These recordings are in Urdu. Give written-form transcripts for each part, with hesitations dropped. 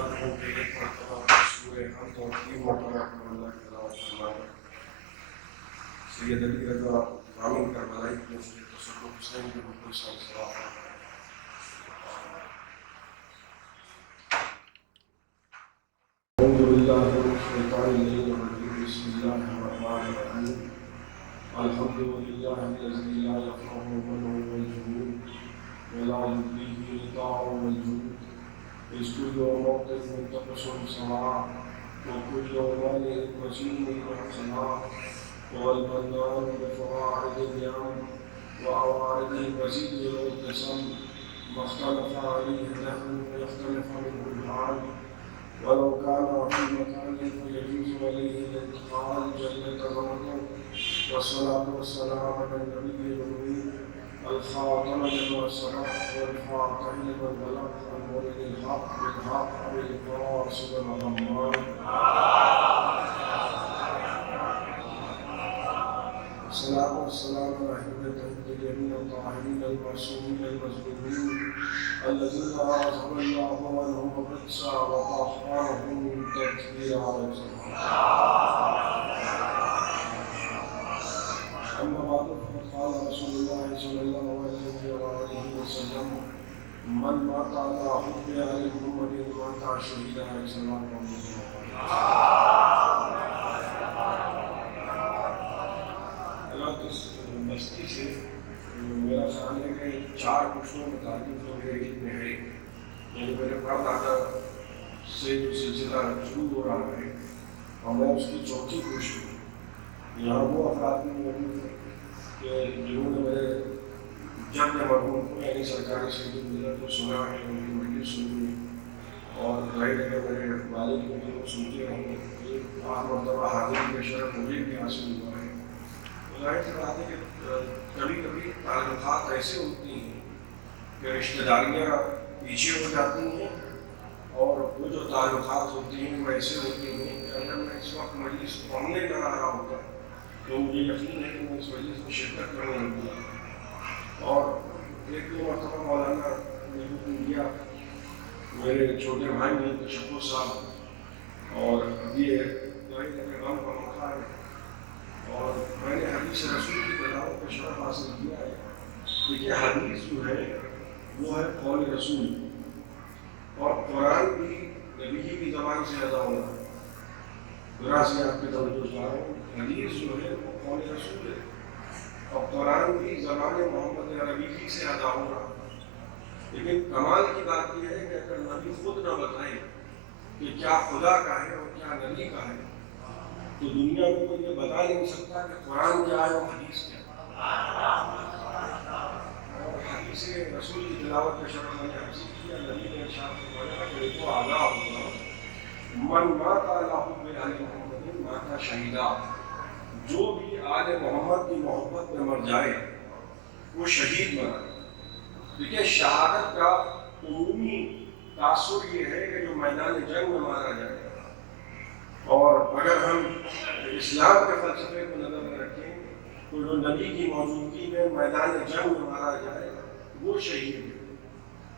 مرحوم کے ایک مرتبہ سورہ حمد اور 3 مرتبہ اللہ کی تلاوت فرمایا. سید علی رضا امین کربلائی کے تصرف حسین کے بالکل سلسلہ. اعوذ باللہ من الشیطان الرجیم. بسم اللہ الرحمن الرحیم. الحمد للہ الذی لا یفرح المنع والجنود ولا یبلیہ الطاع والجود. إذ كل موقف منتقص سواء وكل مال وسيم واعتناء والبنان بفواعد النعم وأوارد المزيد والقسم ما اختلف عليه النحو ويختلف منه الحال ولو كان في مكان فيجوز عليه الانتقال جل عظمته. والصلاة والسلام على النبي الأمي الخاتم لما سبق والفاتح لمن بلغ المولد الحق بالحق بالفاصل الغمام. الصلاة والسلام على أهل الطيبين الطاهرين المعصومين المظلومين الذين أعظم الله عنهم الرجس وطهرهم تطهيرا. أما بعد فقد قال رسول الله صلى الله عليه وآله وسلم من مات على حب آل محمد مات شهيدا. اللہ اس بستی سے میرا خیال ہے کہ 4 پشتوں میں تعلیم تو میرے علم میں ہے. یعنی میرے پردادا سے جو سلسلہ شروع ہو رہا ہے اور میں اس کی چوتھی پشت ہوں. یہاں وہ افراد بھی موجود ہیں کہ جنہوں نے میرے جب مرحوم کو یعنی سرکاری سید ملت کو سنا ہے, ان کی مجلس سنی ہے اور ظاہر ہے میرے والد کو بھی وہ سنتے رہے ہیں. ایک 8 مرتبہ حاضری کا شرف مجھے بھی حاصل ہوا ہے. ظاہر سی بات ہے کہ کبھی کبھی تعلقات ایسے ہوتی ہیں کہ رشتہ داریاں پیچھے ہو جاتی ہیں اور وہ جو تعلقات ہوتی ہیں وہ ایسے ہوتی ہیں کہ اگر میں اس وقت مجلس پڑھنے نہ رہا ہوتا تو مجھے یقین ہے کہ میں اس مجلس میں شرکت کرنے لگوں. اور ایک 2 مرتبہ مولانا انڈیا میرے چھوٹے بھائی نے تشکر صاحب اور یہ غم کا موقع ہے اور میں نے حدیث رسول کی تلاوت کا شرف حاصل کیا ہے. دیکھیے حدیث جو ہے وہ ہے قول رسول اور قرآن بھی نبی کی زبان سے ادا ہو رہا ہے. ذرا سے آپ کی توجہ چاہ رہا ہوں. حدیث جو ہے وہ قول رسول ہے اور قرآن بھی زبان محمد عربی سے ادا ہو رہا ہے. لیکن کمال کی بات یہ ہے کہ اگر نبی خود نہ بتائے کہ کیا خدا کا ہے اور کیا نبی کا ہے تو دنیا میں کوئی یہ بتا نہیں سکتا کہ قرآن کیا ہے اور حدیث کیا ہے. اور حدیث رسول کی تلاوت کا شرف میں نے حاصل کیا. نبی نے ارشاد فرمایا کہ دیکھو آگاہ ہوگا من مات علی حب آل محمد مات شہیدا. جو بھی آل محمد کی محبت میں مر جائے وہ شہید مرا. دیکھیے شہادت کا عمومی تاثر یہ ہے کہ جو میدان جنگ میں مارا جائے اور اگر ہم اسلام کے فلسفے کو نظر میں رکھیں تو جو نبی کی موجودگی میں میدان جنگ میں مارا جائے وہ شہید ہے.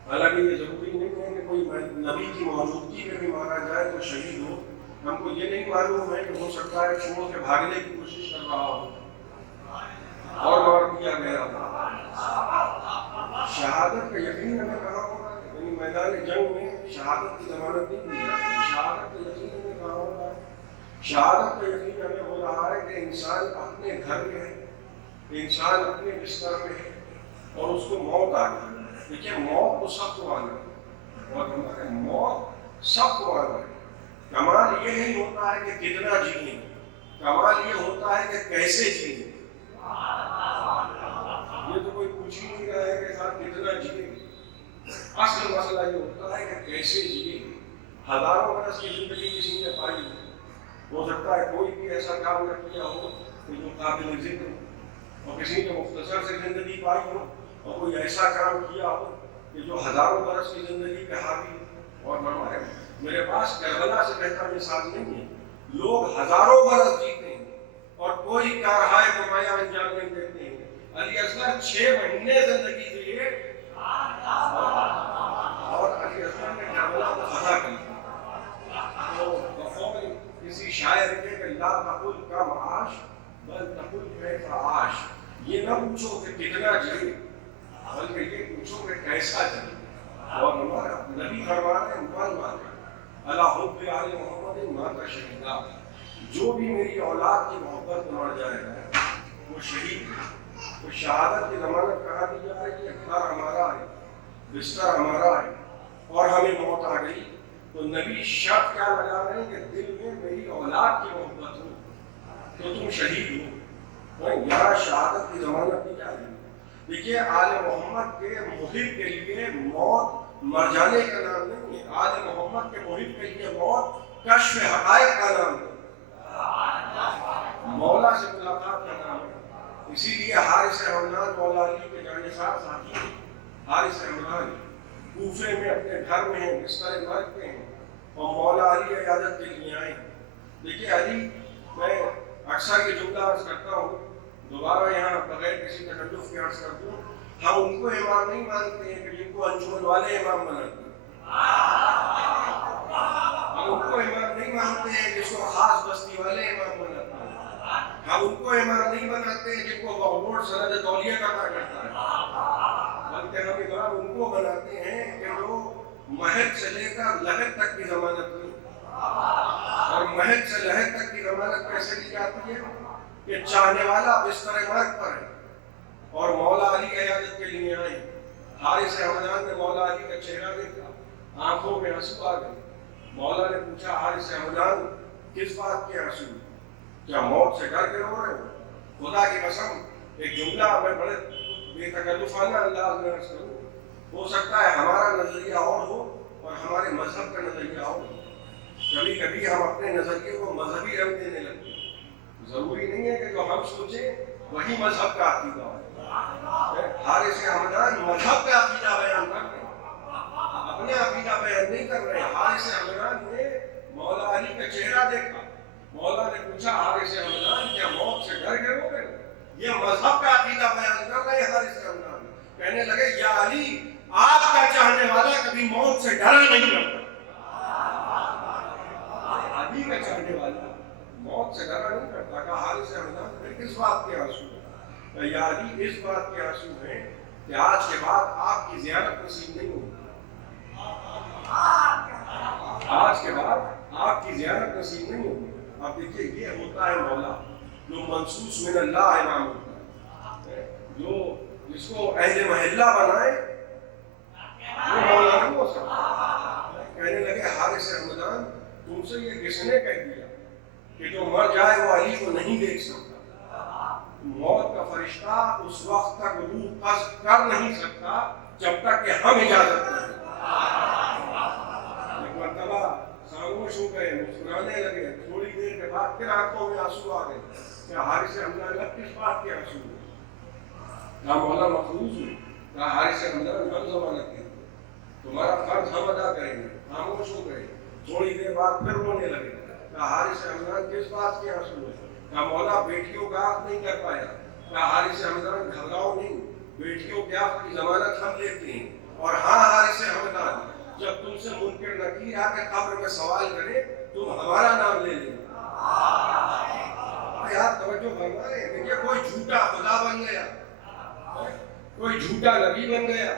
حالانکہ یہ ضروری نہیں ہے کہ کوئی نبی کی موجودگی میں بھی مارا جائے تو شہید ہو. ہم کو یہ نہیں معلوم ہے کہ ہو سکتا ہے چھوڑ کے بھاگنے کی کوشش کر رہا ہو اور مار دیا گیا. شہادت کا یقین ہمیں کہاں ہوگا؟ یعنی میدان جنگ میں شہادت کی ضمانت نہیں دی جاتی. شہادت کا یقین ہمیں کہاں ہوگا؟ شہادت کا یقین ہمیں ہو رہا ہے کہ انسان اپنے گھر میں ہے, انسان اپنے بستر میں ہے اور اس کو موت آ گئی. دیکھیے موت کو سب کو آنا ہے اور ہمارے موت سب کو آنا ہے. کمال یہ نہیں ہوتا ہے کہ کتنا جیئیں, کمال یہ ہوتا ہے کہ کیسے جیئیں. یہ تو کوئی پوچھ ہی نہیں رہا ہے کہ صاحب کتنا جیئیں. اصل مسئلہ یہ ہوتا ہے کہ کیسے جیئیں. ہزاروں برس کی زندگی کسی نے پائی ہو سکتا ہے کوئی بھی ایسا کام نہ کیا ہو کہ جو قابل ذکر ہو اور کسی نے مختصر سے زندگی پائی ہو اور کوئی ایسا کام کیا ہو کہ جو ہزاروں برس کی زندگی پہ حاوی اور فرمائے. میرے پاس کربلا سے بہتر مثال نہیں ہے. لوگ ہزاروں برس جیتے ہیں اور کوئی کارہائے نمایاں انجام نہیں دیتے ہیں. علی اصغر 6 مہینے زندگی دیے اور علی اصغر نے کربلا کو فتح کیا. یہ نہ پوچھو کہ کتنا جیے، بلکہ یہ پوچھو کہ کیسا جیے۔ اور ہمارا نبی فرما رہے ہیں من ماتا علی حب آل محمد ماتا شہیدا، جو بھی میری اولاد کی محبت میں مر جائے گا وہ شہید ہے۔ تو شہادت کی ضمانت کہاں دی جا رہی ہے؟ گھر ہمارا ہے، بستر ہمارا ہے اور ہمیں موت آ گئی تو نبی شرط کیا لگا رہے ہیں کہ دل میں میری اولاد کی محبت ہو تو تم شہید ہو۔ یہاں شہادت کی ضمانت دی جا رہی ہے۔ دیکھیے آل محمد کے محب کے لیے موت مر جانے کا نام نہیں ہے، آل محمد کے محب کے لیے موت کشف حقائق کا نام ہے، مولا سے ملاقات کا نام ہے۔ اسی لیے حارث حمدان مولا علی کے جانشار ساتھی ہیں۔ حارث حمدان کوفے میں اپنے گھر میں ہیں، بستر مرگ پہ ہیں اور مولا علی عیادت کے لیے آئے ہیں۔ دیکھیے علی، میں اکثر یہ جملہ عرض کرتا ہوں، دوبارہ یہاں بغیر کسی تکلف کے عرض کر دوں، ہم ان کو امام نہیں مانتے ہیں کہ جن کو انجمن والے امام بناتے ہیں، ہم ان کو امام نہیں مانتے ہیں جس کو خاص بستی والے امام بناتے ہیں، ہم ان کو امام نہیں بناتے ہیں جن کو بغبوڑ سند تولیہ کا کرتا ہے، بلکہ ہم امام ان کو بناتے ہیں کہ جو مہد سے لے کر لہد تک کی ضمانت لیں۔ اور مہد سے لہد تک کی ضمانت کیسے لی جاتی ہے کہ چاہنے والا بستر مرگ پر ہے اور مولا علی عیادت کے لیے آئے۔ حارث حمدان نے مولا علی کا چہرہ دیکھا، آنکھوں میں آنسو آ گئے۔ مولا نے پوچھا حارث حمدان کس بات کے آنسو؟ کیا موت سے ڈر کے رو رہے ہو؟ خدا کی قسم ایک جملہ میں بڑے بے تکلفانہ انداز میں عرض کروں، ہو سکتا ہے ہمارا نظریہ اور ہو اور ہمارے مذہب کا نظریہ اور ہو۔ کبھی کبھی ہم اپنے نظریے کو مذہبی رنگ دینے لگتے ہیں۔ ضروری نہیں ہے کہ جو ہم سوچیں وہی مذہب کا عقیدہ ہے۔ حارث حمدان مذہب کا عقیدہ بیان کر رہے ہیں، اپنے عقیدہ بیان نہیں کر رہے ہیں۔ حارث حمدان نے مولا علی کا چہرہ دیکھا، مولا نے پوچھا حارث حمدان کیا موت سے ڈر گئے ہو گئے؟ یہ مذہب کا عقیدہ بیان کر رہے ہیں حارث حمدان۔ کہنے لگے یا علی، آپ کا چاہنے والا کبھی موت سے ڈرا نہیں کرتا۔ علی کا چاہنے والا موت سے ڈرا نہیں کرتا۔ کہا حارث حمدان پھر کس بات کے آنسو ہیں؟ یا علی اس بات کے آنسو ہیں کہ آج کے بعد آپ کی زیارت نصیب نہیں ہوگی، آج کے بعد آپ کی زیارت نصیب نہیں ہوگی۔ اب دیکھیے یہ ہوتا ہے مولا جو منصوص من اللہ امام ہوتا ہے، جو جس کو اہل محلہ بنائے وہ مولا نہیں ہو سکتا۔ کہنے لگے حارث حمدان تم سے یہ کس نے کہہ دیا کہ جو مر جائے وہ علی کو نہیں دیکھ سکتا؟ موت کا فرشتہ اس وقت تک روح قبض کر نہیں سکتا جب تک کہ ہم اجازت دیں۔ ایک مرتبہ خاموش ہو گئے، مسکرانے لگے، تھوڑی دیر کے بعد پھر آنکھوں میں آنسو آ گئے۔ کیا حارث حمدان اب کس بات کے آنسو ہیں؟ کیا مولا مخلوق ہوئی؟ کیا حارث حمدان ہم ضمانت دیتے تمہارا فرض ہم ادا کریں گے؟ خاموش ہو گئے، تھوڑی دیر بعد پھر رونے لگے۔ کیا حارث حمدان کس بات کے آنسو ہیں؟ کیا مولا بیٹیوں کا عقد نہیں کر پایا؟ کیا حارث حمدان گھبراؤ نہیں، بیٹیوں کے عقد کی ضمانت ہم لیتے ہیں۔ اور ہاں حارث حمدان، جب تم سے منکر نکیر آ کے قبر میں سوال کرے تم ہمارا نام لے لینا۔ یار توجہ فرما رہے ہیں، دیکھیے کوئی جھوٹا خدا بن گیا، کوئی جھوٹا نبی بن گیا،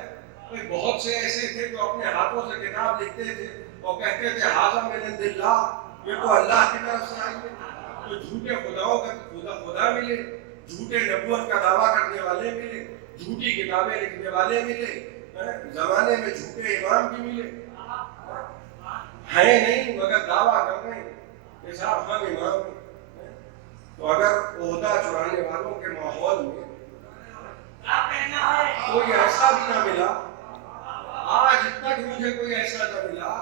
کوئی بہت سے ایسے تھے جو اپنے ہاتھوں سے کتاب لکھتے تھے اور کہتے تھے ھذا من عند اللہ، یہ تو اللہ کی طرف سے آئی ہے۔ تو جھوٹے خداؤں کا خدا ملے، جھوٹے نبوت کا دعویٰ کرنے والے ملے، جھوٹی کتابیں لکھنے والے ملے، زمانے میں جھوٹے امام بھی ملے، ہیں نہیں مگر دعویٰ کر رہے ہیں کہ صاحب ہم امام ہیں۔ تو اگر عہدہ چرانے والوں کے ماحول میں کوئی ایسا بھی نہ ملا، آج تک مجھے کوئی ایسا نہ ملا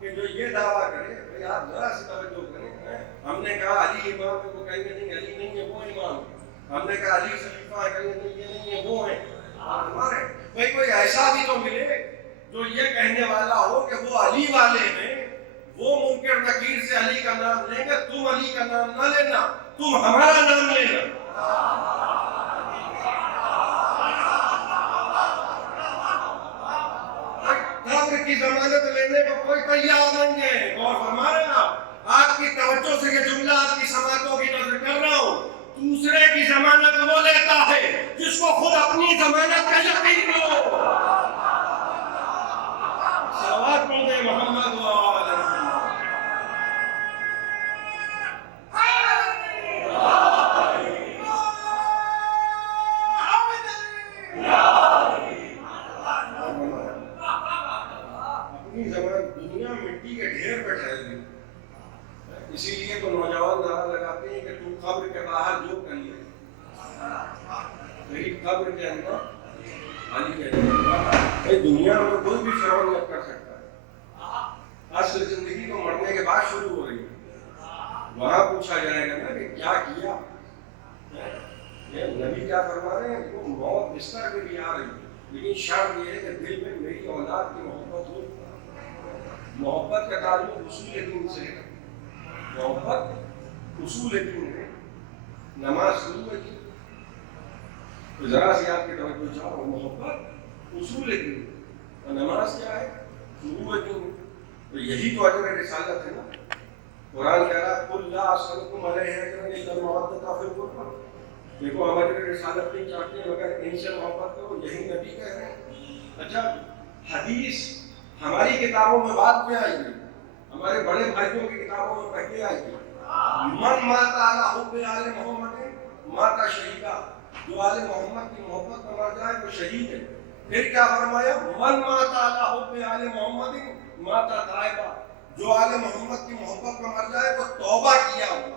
کہ جو یہ دعویٰ کرے، بھئی آپ ذرا سی توجہ کریں، ہم نے کہا علی امام ہے، وہ کہیں گے نہیں علی نہیں ہے وہ امام ہے، ہم نے کہا علی خلیفہ ہے، کہیں گے نہیں یہ نہیں ہے وہ ہے، ہمارے بھئی کوئی ایسا بھی تو ملے جو یہ کہنے والا ہو کہ وہ علی والے ہیں، وہ منکر نکیر سے علی کا نام لیں گے، تم علی کا نام نہ لینا، تم ہمارا نام لینا۔ قبر کی ضمانت لینے کو کوئی تیار نہیں ہے۔ غور فرما رہے ہیں آپ کی توجہ سے یہ جملہ آپ کی سماعتوں کی نظر کر رہا ہوں، دوسرے کی ضمانت وہ لیتا ہے جس کو خود اپنی ضمانت کا یقین ہو. صلوات پڑھیں محمد وآل اپنی ضمانت. دنیا مٹی کے ڈھیر پہ ٹھہر گئی. اسی لیے تو نوجوان نعرہ لگاتے ہیں کہ تم قبر کے باہر جو کریے میری قبر کے اندر علی کے اندر. دنیا میں کوئی بھی فرعون نہیں کر سکتا ہے. اصل زندگی تو مرنے کے بعد شروع ہو رہی ہے. وہاں پوچھا جائے گا نا کہ کیا کیا. نبی کیا فرما رہے ہیں؟ وہ موت بستر میں بھی آ رہی ہے لیکن شرط یہ ہے کہ دل میں میری اولاد کی محبت ہو. محبت کا تعلق اصول دین سے ہے. محبت اصول دین ہے. نماز شروع ہے تو ذرا سی آپ کی توجہ چاہو. محبت اصول دین اور نماز کیا ہے؟ شروع دین. تو یہی تو اجر رسالت ہے نا. قرآن کہہ رہا ہے قل لا اسألکم علیہ اجرا الا المودۃ فی القربى. دیکھو ہم اجر رسالت نہیں چاہتے مگر ان سے محبت کرو. یہی نبی کہہ رہے ہیں. اچھا حدیث ہماری کتابوں میں بعد میں آئی ہے. ہمارے بڑے بھائیوں کی کتابوں میں پہلے آئی ہے. من مات علی حب آل محمد مات شہیدا. جو آل محمد کی محبت میں مر جائے وہ شہید ہے. پھر کیا فرمایا؟ من مات علی حب آل محمد مات تائبا. جو آل محمد کی محبت میں مر جائے وہ توبہ کیا ہوا.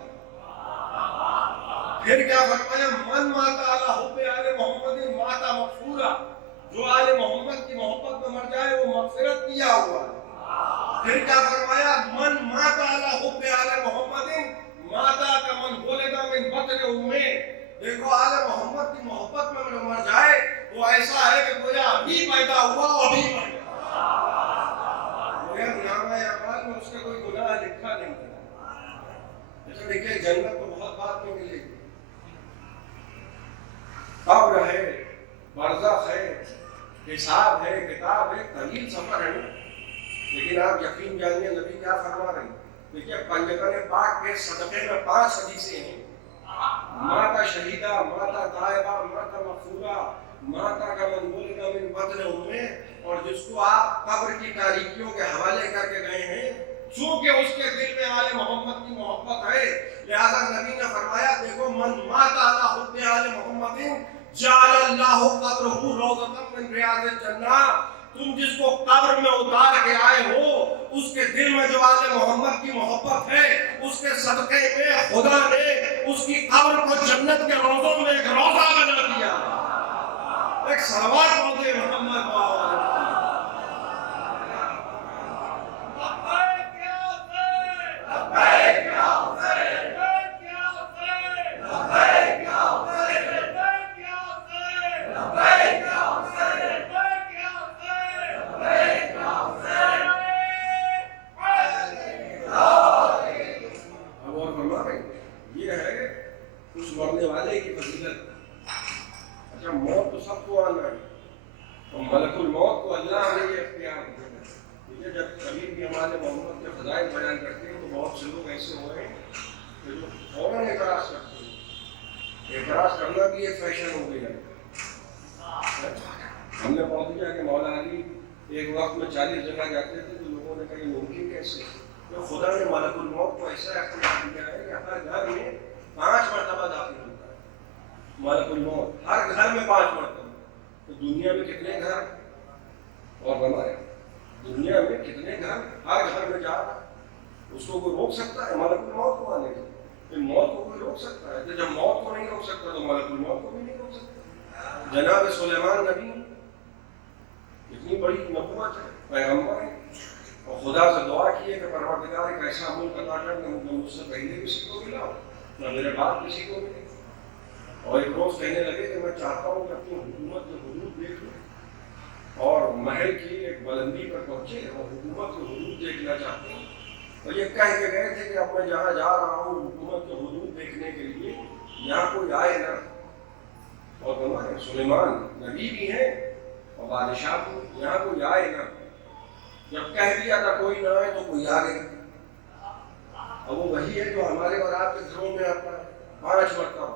پھر کیا فرمایا؟ من مات علی حب آل محمد مات مغفورا. جو آل محمد کی محبت میں مر جائے وہ مغفرت کیا ہوا. پھر کیا فرمایا؟ من مات علی حب آل محمد مات کمن ولد من بطن امہ. دیکھو آل محمد کی محبت میں مر جائے وہ ایسا ہے کہ گویا ابھی پیدا ہوا اور ابھی مر گیا. نامہ اعمال میں اس کا کوئی گناہ لکھا نہیں ہے. جیسے دیکھیں جنت تو بہت بات میں ملے گی. قبر ہے, برزخ ہے, حساب ہے, کتاب ہے, طویل سفر ہے. لیکن آپ یقین جانیے نبی کیا فرما رہے ہیں. دیکھیے پنجگن پاک کے صدقے میں 5 حدیثیں ہیں. ماتا شہیدہ, ماتا طائبہ, ماتا مغفورہ, ماتا کا من ولد من بطن امہ. اور جس کو آپ قبر کی تاریکیوں کے حوالے کر کے گئے ہیں چونکہ اس کے دل میں آل محمد کی محبت ہے لہذا نبی نے فرمایا دیکھو من مات علی حب آل محمد جعل اللہ قبرہ روضۃ من ریاض الجنہ. تم جس کو قبر میں اتار کے آئے ہو اس کے دل میں جو آل محمد کی محبت ہے اس کے صدقے میں خدا نے اس کی قبر کو جنت کے روضوں میں ایک روضہ بنا دیا. ایک صلوات پڑھتے محمد وآلہ. ہم نے پڑھ دیا کہ مولا علی ایک وقت میں 40 جگہ جاتے تھے تو لوگوں نے کہا یہ ممکن کیسے. تو خدا نے ملک الموت کو ایسا اختیار دیا ہے کہ ہر گھر میں 5 مرتبہ داخل ہوتا ہے. ملک الموت ہر گھر میں 5 مرتبہ. تو دنیا میں کتنے گھر اور ہمارے دنیا میں کتنے گھر ہر گھر میں جا رہا ہے. اس کو کوئی روک سکتا ہے ملک الموت کو آنے سے؟ موت کو کوئی روک سکتا ہے؟ تو جب موت کو نہیں روک سکتا تو ملک الموت کو بھی نہیں روک سکتا. جناب سلیمان نبی اتنی بڑی نبوت ہے, پیغمبر ہے, اور خدا سے دعا کی ہے کہ پروردگار ایک ایسا ملک عطا کر کہ مجھ سے پہلے کسی کو ملا نہ میرے بعد کسی کو ملے. اور ایک روز کہنے لگے کہ میں چاہتا ہوں کہ اپنی حکومت کے حدود دیکھ لوں اور محل کی ایک بلندی پر پہنچے اور حکومت کے حدود دیکھنا چاہتے ہیں. اور یہ کہہ کے گئے تھے کہ اب میں جہاں جا رہا ہوں حکومت کے حدود دیکھنے کے لیے یہاں کوئی آئے نہ. اور ہمارے سلیمان نبی بھی ہیں اور بادشاہ کو یہاں کوئی آئے نہ. جب کہہ دیا تھا کوئی نہ آئے تو کوئی آ گیا. اور وہ وہی ہے جو ہمارے اور آپ کے گھروں میں آتا ہے 5 مرتبہ.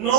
9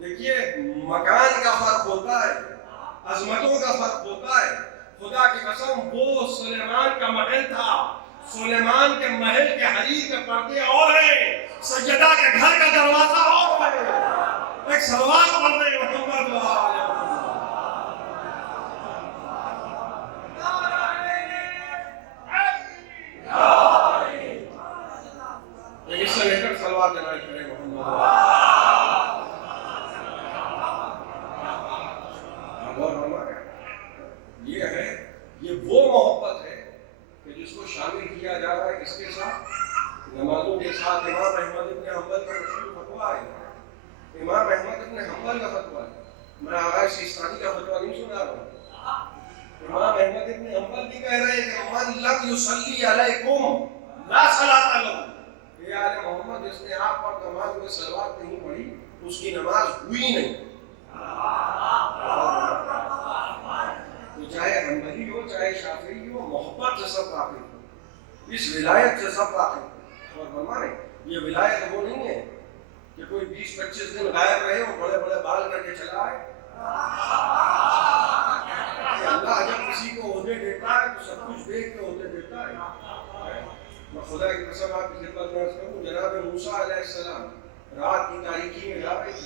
دیکھیے مکان کا فرق ہوتا ہے، عظمتوں کا فرق ہوتا ہے. خدا کی قسم وہ سلیمان کا محل تھا، سلیمان کے محل کے حریر کے پردے اور ہیں، سیدہ کے گھر کا دروازہ اور ہے. ایک صلوات پڑھ رہے محمد اس سے لے کر صلوات جناب کرے محمد. یہ ہے، یہ وہ محبت ہے کہ جس کو شامل کیا جا رہا ہے کس کے ساتھ؟ نمازوں کے ساتھ. امام احمد ابن حنبل کا مشہور فتویٰ ہے، امام احمد ابن حنبل کا فتویٰ ہے. میں آغاز سیستانی کا فتویٰ نہیں سنا رہا ہوں. امام احمد ابن حنبل بھی کہہ رہے ہیں کہ من لم یصلی علیکم لا صلاۃ لہ. یہ آل محمد جس نے آپ پر نماز میں صلوات نہیں پڑھی اس کی نماز ہوئی نہیں. چاہے حنبلی ہو چاہے شافعی ہو، محبت سے سب واقف ہو، اس ولایت سے سب واقف ہو. اور فرمانے یہ ولایت وہ نہیں ہے کہ کوئی 20-25 دن غائب رہے اور بڑے بڑے بال کر کے چلا آئے. اللہ جب کسی کو عہدے دیتا ہے تو سب کچھ دیکھ کے عہدے دیتا ہے. میں خدا کی قسم آپ کی خدمت میں عرض کروں، جناب موسیٰ علیہ السلام رات کی تاریکی میں جا رہے تھے.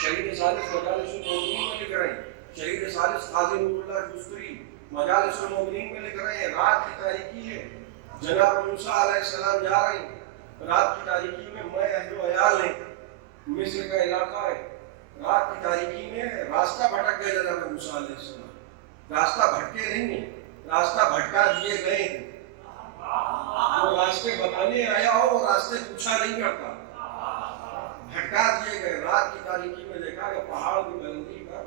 شہید ثالث مجالس المومنین میں لکھ رہے ہیں، شہید ثالث قاضی نور اللہ جوستری مجالس المومنین میں لکھ رہے ہیں رات کی تاریکی ہے، جناب موسیٰ علیہ السلام جا رہے ہیں. رات کی تاریکی میں میں اہل و عیال ہیں، مصر کا علاقہ ہے. رات کی تاریکی میں راستہ بھٹک گئے جناب موسیٰ علیہ السلام. راستہ بھٹکے نہیں ہیں، راستہ بھٹکا دیے گئے ہیں. جو راستے بتانے آیا ہو وہ راستے پوچھا نہیں کرتا، بھٹکا دیے گئے. رات کی تاریکی میں دیکھا کہ پہاڑ کی بلندی پر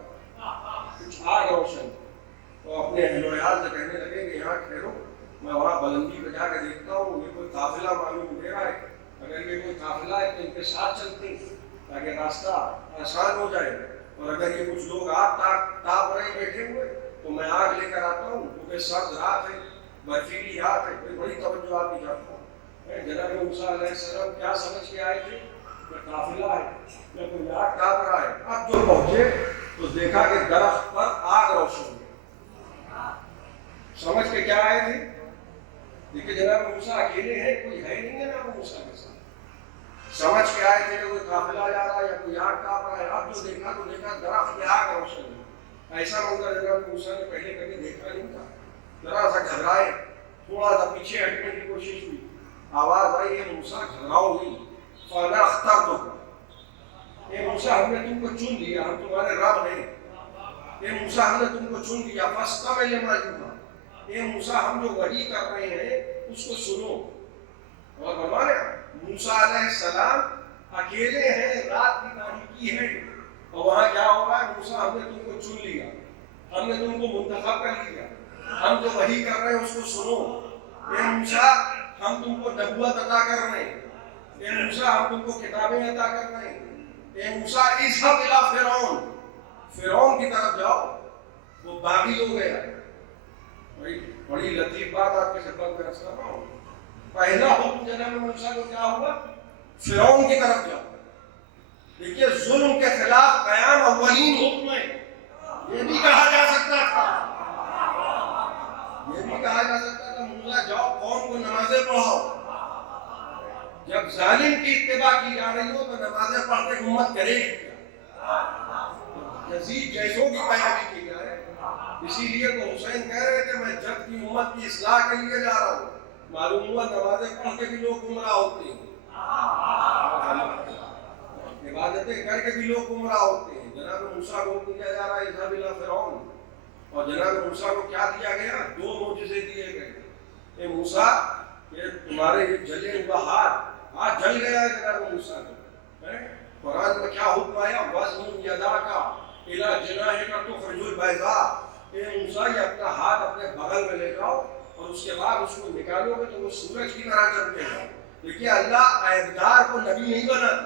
کچھ آگ روشن. تو اپنے اہل و عیال سے کہنے لگے کہ یہاں ٹھہرو، میں وہاں بلندی پہ جا کے دیکھتا ہوں یہ کوئی قافلہ معلوم دے رہا ہے. اگر یہ کوئی قافلہ ہے تو ان کے ساتھ چلتے ہیں تاکہ راستہ آسان ہو جائے. اور اگر یہ کچھ لوگ آگ تاپ رہے بیٹھے ہوئے تو میں آگ لے کر آتا ہوں، کیونکہ سرد رات ہے، برفیلی رات ہے. بڑی توجہ آپ کی چاہتا ہوں. جناب موسیٰ علیہ السلام کیا سمجھ کے آئے تھے کہ قافلہ ہے یا کوئی آگ تاپ رہا ہے. اب جو پہنچے تو دیکھا کہ درخت پر آگ روشن ہے. سمجھ کے کیا آئے تھے؟ دیکھیں جناب موسیٰ اکیلے ہیں، کوئی ہے نہیں ہے جناب موسیٰ کے ساتھ. سمجھ کے آئے تھے کہ کوئی قافلہ جا رہا ہے یا کوئی آگ تاپ رہا ہے. اب جو دیکھا تو دیکھا درخت پہ آگ روشن ہے. ایسا منظر جناب موسیٰ نے پہلے کبھی دیکھا نہیں تھا. ذرا سا گھبرائے، تھوڑا سا پیچھے ہٹنے کی کوشش ہوئی. آواز آئی ہے موسیٰ گھبراؤ نہیں، فَأَنَا اخْتَرْتُكَ. اے موسیٰ ہم نے تم کو چن لیا، ہم تمہارے رب ہیں. اے موسیٰ ہم نے تم کو چن لیا، فَاسْتَمِعْ لِمَا يُوحَىٰ. اے موسیٰ ہم جو وحی کر رہے ہیں اس کو سنو. اور ہمارے موسیٰ علیہ السلام اکیلے ہیں، رات کی تاریکی ہے اور وہاں کیا ہو رہا ہے؟ موسیٰ ہم نے تم کو چن لیا، ہم نے تم کو منتخب کر لیا، ہم جو وحی کر رہے ہیں اس کو سنو. اے موسیٰ ہم تم کو نبوت عطا کر رہے ہیں. اے موسیٰ ہم تم کو کتابیں عطا کر رہے ہیں. اے موسیٰ اذهب الى فرعون، فرعون کی طرف جاؤ، وہ باغی ہو گیا. بڑی لطیف بات آپ کے خدمت میں عرض کر رہا ہوں. پہلا حکم جناب موسیٰ کو کیا ہوا؟ فرعون کی طرف جاؤ. دیکھیے ظلم کے خلاف قیام اولین حکم ہے. یہ بھی کہا جا سکتا تھا، یہ بھی کہا جا سکتا تھا موسیٰ جاؤ قوم کو نمازیں پڑھاؤ. جب ظالم کی اتباع کی جا رہی ہو تو نمازیں پڑھ کے امت کرے گی کیا؟ یزید جیسوں کی پیروی کی جائے. اسی لیے تو حسین کہہ رہے تھے میں جب کی امت کی اصلاح کے لیے جا رہا ہوں. معلوم ہوا نمازیں پڑھ کے بھی لوگ گمراہ ہوتے ہیں، عبادتیں کر کے بھی لوگ گمراہ ہوتے ہیں. جناب موسیٰ کو دیا جا رہا ہے اذهب الى فرعون، اور جناب موسیٰ کو کیا دیا گیا؟ 2 معجزے دیے گئے. اے موسیٰ یہ تمہارے جلے ہوا ہاتھ جل گیا ہے. جناب موسیٰ کو قرآن میں کیا حکم آیا؟ وَأَضْمُمْ يَدَاكَ إِلَىٰ جَنَاحِكَ تُخْرِجُ الْبَيْضَاءَ. اے موسیٰ یہ اپنا ہاتھ اپنے بغل میں لے جاؤ اور اس کے بعد اس کو نکالو گے تو وہ سورج کی طرح چمکے گا. دیکھیے اللہ عہدگار کو نبی نہیں بناتا.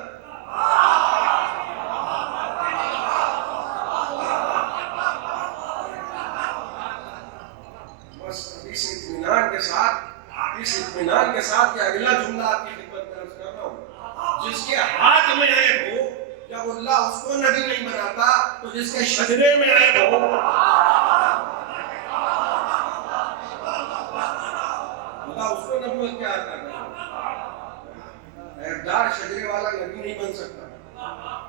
بس اس اطمینان کے ساتھ یہ اگلا جملہ آپ کی خدمت میں عرض کر رہا ہوں. جس کے ہاتھ میں ہے وہ جب اللہ اس کو نبی نہیں بناتا تو جس کے شجرے میں عیب ہو بتا اس کو نبوت کیا کرنا؟ عیبدار شجرے والا نبی نہیں بن سکتا،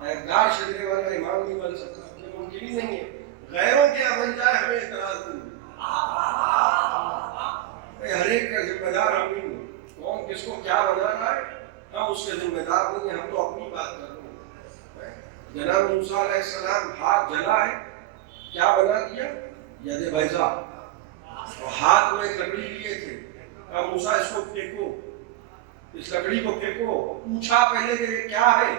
عیبدار شجرے والا امام نہیں بن سکتا، یہ ممکن ہی نہیں ہے۔ غیروں کیا بن جائے ہمیں اعتراض نہیں، ہر ایک کا ذمہ دار ہم نہیں ہیں، کون کس کو کیا بنا رہا ہے ہم اس کے ذمہ دار نہیں ہیں، ہم تو اپنی بات کر رہے ہیں۔ جناب موسیٰ علیہ السلام ہاتھ جلا ہے، کیا بنا دیا؟ ید بیضا، اور ہاتھ میں ایک لکڑی لیے تھے، کہا موسیٰ اس کو پھینکو، اس لکڑی کو پھینکو۔ پوچھا پہلے کہ یہ کیا ہے،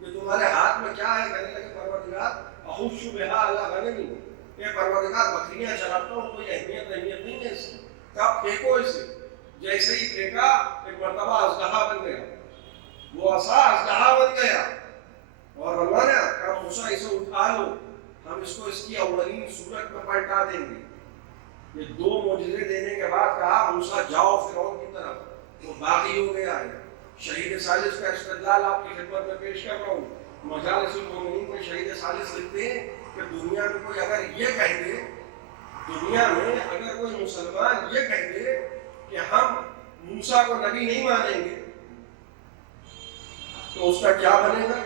یہ تمہارے ہاتھ میں کیا ہے؟ کہنے لگے پروردگار اخش بہا اللہ غنمی، یہ پروردگار بکریاں چراتا ہوں، کوئی اہمیت نہیں ہے اس کی، کہا پھینکو اسے۔ جیسے ہی پھینکا ایک مرتبہ اژدہا بن گیا، وہ عصا اژدہا بن گیا، اور اللہ نے کہا موسیٰ اسے اٹھا لو، ہم اس کو اس کی اولین صورت میں پلٹا دیں گے۔ یہ دو معجزے دینے کے بعد کہا موسیٰ جاؤ فرعون کی طرف، وہ باغی ہو گیا ہے۔ شہید ثالث کا استدلال آپ کی خدمت میں پیش کر رہا ہوں۔ مجالس المومنین میں شہید ثالث لکھتے ہیں کہ دنیا میں کوئی اگر یہ کہہ دے، دنیا میں اگر کوئی مسلمان یہ کہہ دے کہ ہم موسیٰ کو نبی نہیں مانیں گے تو اس کا کیا بنے گا؟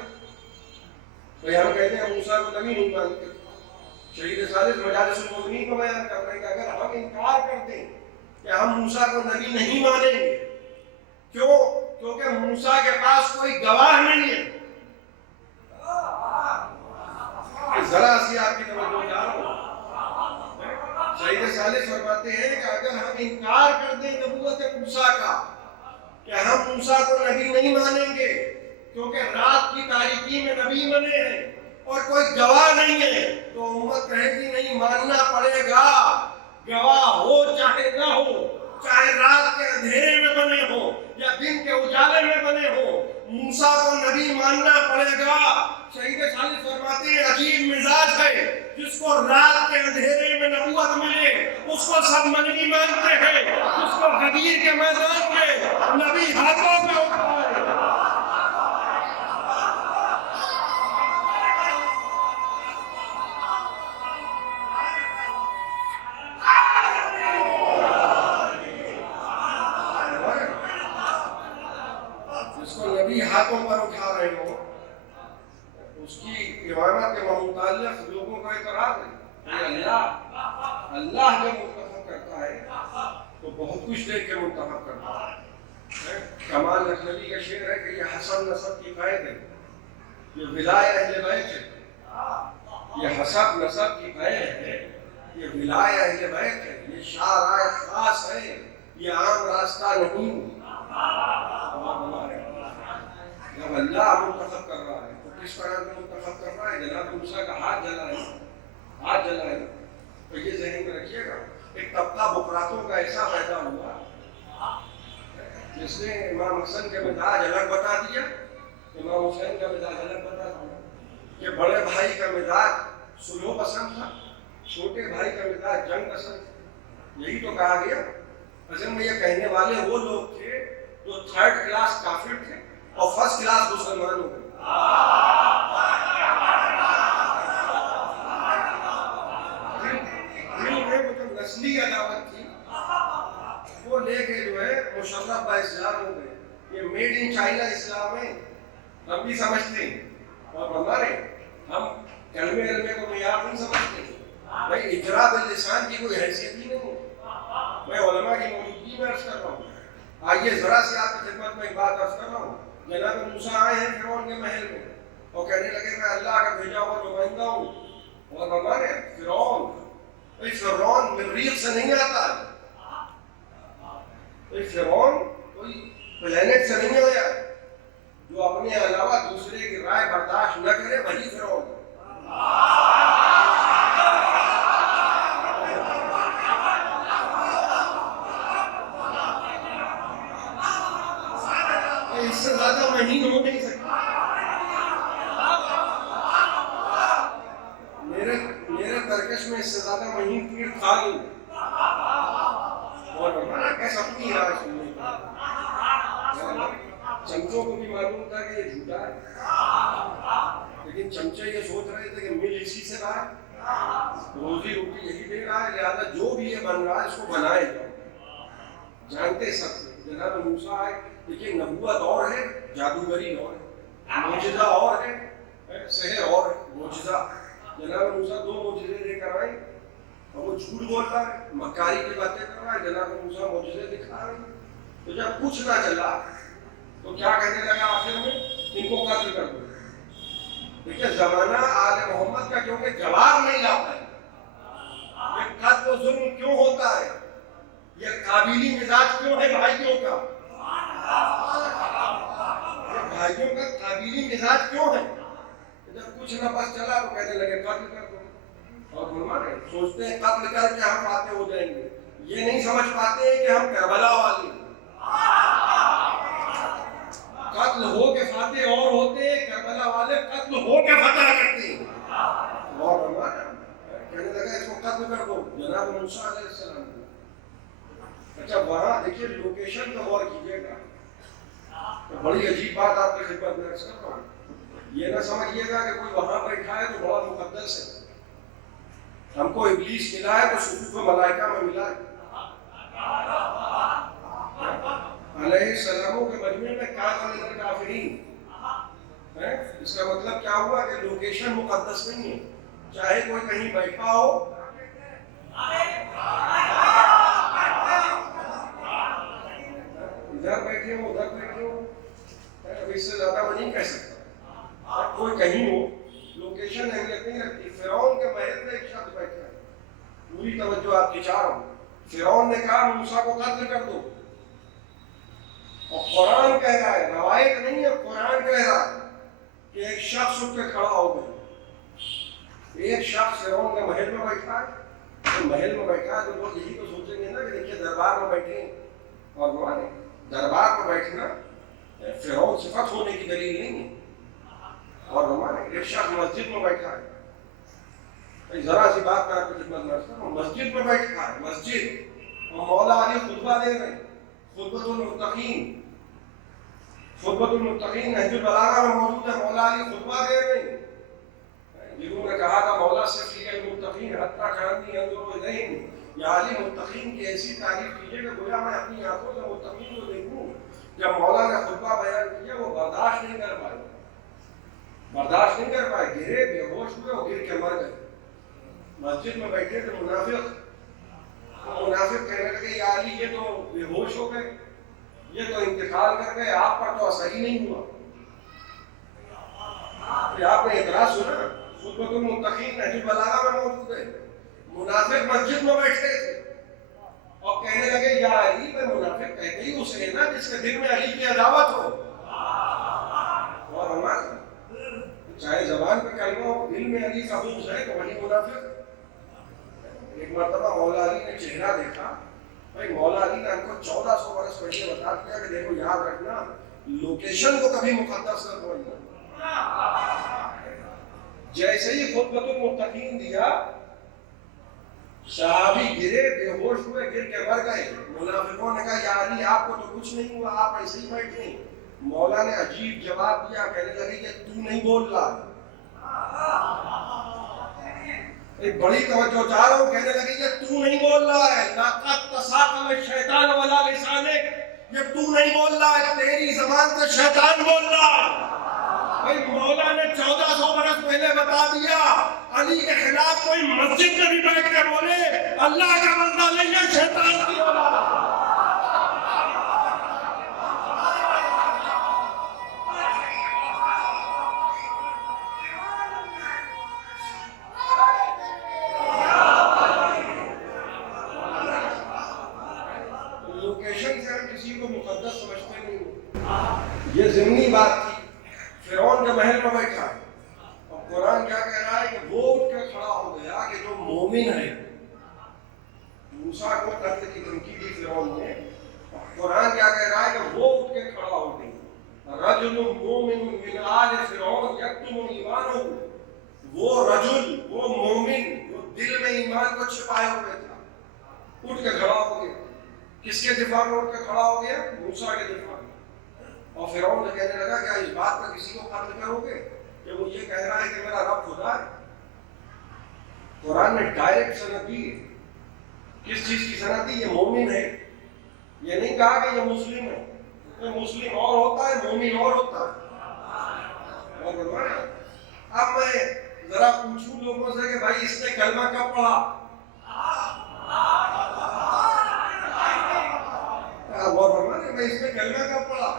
بھئی ہم کہتے ہیں موسیٰ کو نبی نہیں مانتے، شہید ثالث مجالس المومنین کو بیان کر رہے ہیں کہ اگر ہم انکار کرتے ہیں کہ ہم موسیٰ کو نبی نہیں مانیں گے، کیوں؟ کیونکہ موسیٰ کے پاس کوئی گواہ نہیں ہے۔ ذرا سی آپ کی توجہ چاہوں، شہید ثالث فرماتے ہیں کہ اگر ہم انکار کر دیں نبوت موسیٰ کا کہ ہم موسیٰ کو نبی نہیں مانیں گے کیونکہ رات کی تاریکی میں نبی بنے ہیں اور کوئی گواہ نہیں ہے، تو امت کہے گی نہیں ماننا پڑے گا، گواہ ہو چاہے نہ ہو، چاہے رات کے اندھیرے میں بنے ہو یا دن کے اجالے میں بنے ہو، موسیٰ کو نبی ماننا پڑے گا۔ شہید ثالث فرماتے ہیں عجیب مزاج ہے، جس کو رات کے اندھیرے میں نبوت ملے اس کو سب نبی مانتے ہیں، جس کو غدیر کے میدان میں نبی ہاتھوں میں ہوتا ہے۔ جس کو نبی ہاتھوں پر اٹھا رہے ہو اس کی امامت کے متعلق لوگوں کا اعتراض ہے۔ اللہ جب منتخب کرتا ہے تو بہت کچھ دیکھ کے منتخب کرتا ہے۔ کمال لکھنوی کا شعر ہے کہ یہ حسن نسب کی قید ہے، یہ ولائے اہل بیت ہے، یہ حسب نسب کی قید ہے، یہ ولائے اہل بیت ہے، یہ شاہراہ خاص ہے، یہ عام راستہ نہیں۔ جب اللہ منتخب کر رہا ہے تو کس طرح سے منتخب کر رہا ہے؟ جناب موسیٰ کا ہاتھ جلا ہے، ہاتھ جلا ہے، تو یہ ذہن میں رکھیے گا۔ ایک طبقہ بکراتوں کا ایسا پیدا ہوا جس نے امام حسن کے مزاج الگ بتا دیا، امام حسین کا مزاج الگ بتا دیا، کہ بڑے بھائی کا مزاج سلو پسند تھا، چھوٹے بھائی کا مزاج جنگ پسند تھا۔ یہی تو کہا گیا۔ اصل میں یہ کہنے والے وہ لوگ تھے جو تھرڈ کلاس کافر تھے اور فرسٹ کلاس مسلمان ہو گئے۔ نسلی عداوت تھی وہ لے کے جو ہے مشرف با اسلام ہو گئے۔ یہ میڈ ان چائنا اسلام ہے، ہم بھی سمجھتے ہیں، اور ہمارے ہم کلمے کو معیار نہیں سمجھتے۔ بھائی اجرا باللسان کی کوئی حیثیت ہی نہیں ہے۔ میں علماء کی موجودگی میں عرض کر رہا ہوں۔ آئیے ذرا سی آپ کی خدمت میں ایک بات عرض کر رہا ہوں۔ جناب موسیٰ آئے ہیں فرعون کے محل میں اور کہنے لگے میں اللہ کا بھیجا ہوا نمائندہ ہوں، اور ہمارے فرعون مریخ سے نہیں آتا ہے، فرعون کوئی پلینٹ سے نہیں آیا، جو اپنے علاوہ دوسرے کی رائے برداشت نہ کرے وہی فرعون ہے۔ اس سے زیادہ مہین ہو نہیں سکتا۔ میرے ترکش میں اس سے زیادہ مہین تیر تھا نہیں، اور ہمارا کیسا اپنی رائے سننے کا چمچوں کو بھی معلوم تھا کہ یہ جھوٹا ہے، لیکن چمچے یہ سوچ رہے تھے کہ مل اسی سے رہا ہے، روزی روٹی یہی دے رہا ہے، لہٰذا جو بھی یہ بن رہا ہے اس کو بنائے گا۔ جانتے سب جناب موسیٰ آئے، دیکھیے نبوت اور ہے، جادوگری اور ہے، معجزہ اور ہے، سحر اور ہے، معجزہ۔ جناب موسیٰ 2 معجزے لے کر آئے اور وہ جھوٹ بول رہا ہے، مکاری کی باتیں کر رہا ہے، جناب موسیٰ معجزے دکھا رہے ہیں۔ تو جب کچھ نہ چلا تو کیا کہنے لگا آخر میں؟ ان کو قتل کر دو۔ دیکھیے زمانہ آل محمد کا کیونکہ جواب نہیں لاتا ہے، یہ قتل و ظلم کیوں ہوتا ہے، یہ قابلی مزاج کیوں ہے بھائیوں کا، یہ بھائیوں کا قابلی مزاج کیوں ہے؟ جب کچھ نہ بس چلا تو کہنے لگے قتل کر دو، اور فرمانے سوچتے ہیں قتل کر کے ہم فاتح ہو جائیں گے، یہ نہیں سمجھ پاتے ہیں کہ ہم کربلا والے ہیں۔ قتل ہو کے فاتح اور ہوتے ہیں، کربلا والے قتل ہو کے فتح کرتے ہیں۔ اور کہنے لگا اس کو قتل کر دو، جناب موسیٰ علیہ السلام۔ اچھا وہاں دیکھیے لوکیشن کا غور کیجیے گا، بڑی عجیب بات آپ کی خدمت میں عرض کرتا ہوں، یہ نہ سمجھیے گا کہ کوئی وہاں بیٹھا ہے تو بڑا مقدس ہے، ہم کو ابلیس ملا ہے تو صفوف ملائکہ میں ملا ہے۔ علیہ السلاموں کے مجموعے میں کان من الکافرین ہے، اس کا مطلب کیا ہوا کہ لوکیشن مقدس نہیں ہے، چاہے کوئی کہیں بیٹھا ہو، ادھر بیٹھے ہو ادھر بیٹھے ہو، اس سے زیادہ میں نہیں کہہ سکتا، کوئی کہیں ہو، لوکیشن اہمیت نہیں رکھتی۔ فرعون کے محل میں ایک شخص بیٹھا ہے، پوری توجہ آپ کی چاہ رہا ہوں، فرعون نے کہا موسیٰ کو قتل کر دو، اور قرآن کہہ رہا ہے، روایت نہیں ہے، قرآن کہہ رہا ہے کہ ایک شخص اٹھ کے کھڑا ہو گیا، ایک شخص فرعون کے محل میں بیٹھا ہے، تو محل میں بیٹھا ہے تو لوگ یہی تو سوچیں گے نا کہ دیکھیے دربار میں بیٹھے ہیں، اور وہ دربار میں بیٹھنا فرعون صفت ہونے کی دلیل نہیں ہے، اور ہمارے ایک شخص مسجد میں بیٹھا ہے، ذرا سی بات میں آپ کی خدمت میں عرض کرتا ہوں، مسجد میں بیٹھا ہے، مسجد، اور مولا علی خطبہ دے رہے ہیں، خطبۃ المتقین، خطبۃ المتقین نہج البلاغہ میں موجود ہے، مولا علی خطبہ دے رہے ہیں، جنہوں نے کہا تھا مولا صفی المتقین حتیٰ کانی انظر الیہم، یا علی متقین کی ایسی تعریف کیجیے کہ گویا میں اپنی آنکھوں سے متقین کو دیکھوں۔ جب مولا نے خطبہ بیان کیا وہ برداشت نہیں کر پائے، گرے، بے ہوش ہوئے اور گر کے مر گئے۔ مسجد میں بیٹھے تھے منافق کہنے لگے یا علی یہ تو بے ہوش ہو گئے، یہ تو انتقال کر گئے، آپ پر تو اثر ہی نہیں ہوا۔ آپ نے اعتراض سنا، خطبۃ المتقین نہج البلاغہ میں موجود ہے، منافق مسجد میں بیٹھتے تھے اور کہنے لگے یا علی، میں منافق کہتے ہی اسے نا جس کے دل میں علی کی عداوت ہو، اور ہمارا چاہے زبان پہ کلمہ ہو، دل میں علی کا بغض ہے تو وہی منافق۔ ایک مرتبہ مولا علی نے چہرہ دیکھا، بھائی مولا علی نے ہم کو 1400 برس پہلے بتا دیا کہ دیکھو یاد رکھنا لوکیشن کو کبھی مقدس نہ سمجھنا۔ جیسے ہی خطبۃ المتقین دیا، صحابی گرے، بے ہوش ہوئے، گر کے مر گئے۔ منافقوں نے کہا یا علی آپ کو تو کچھ نہیں ہوا، آپ ایسے ہی بیٹھے ہیں۔ مولا نے عجیب جواب دیا، کہنے لگے کہ تو نہیں بول رہا، ایک بڑی توجہ چاہ رہا ہوں، کہنے لگے کہ تو نہیں بول رہا ہے، لقد تساقم الشیطان ولا لسانک، یہ تو نہیں بول رہا ہے، تیری زبان سے شیطان بول رہا ہے۔ بھائی مولا نے 1400 برس پہلے بتا دیا، علی کے خلاف کوئی مسجد میں بھی بیٹھ کے بولے اللہ کا بندہ نہیں ہے، شیطان کی اولاد۔ لوکیشن سے ہم کسی کو مقدس سمجھتے نہیں، یہ ضمنی بات تھی۔ فرعون کے محل میں بیٹھا اور قرآن کیا کہہ رہا ہے کہ وہ اٹھ کے کھڑا ہو گیا کہ جو مومن ہے، موسیٰ کو قتل کی دھمکی دی فرعون نے، قرآن کیا کہہ رہا ہے کہ وہ اٹھ کے کھڑا ہو گئی، رجل مومن من آل فرعون یکتم ایمانہ، وہ رجل، وہ مومن جو دل میں ایمان کو چھپائے ہوئے تھا، اٹھ کے کھڑا ہو گیا۔ کس کے دفاع میں اٹھ کے کھڑا ہو گیا؟ موسیٰ کے دفاع میں۔ اور فرعون نے کہنے لگا کیا اس بات پر کسی کو قتل کرو گے؟ کہ وہ یہ کہہ رہا ہے کہ میرا رب خدا ہے؟ قرآن نے ڈائریکٹ سند دی ہے. کس چیز کی سند دی؟ یہ مومن ہے. یہ نہیں کہا کہ یہ مسلم ہے. مسلم اور ہوتا ہے، مومن اور ہوتا ہے. اب میں ذرا پوچھوں لوگوں سے کہ بھائی اس نے کلمہ کب پڑھا؟ میں اس نے کلمہ کب پڑھا؟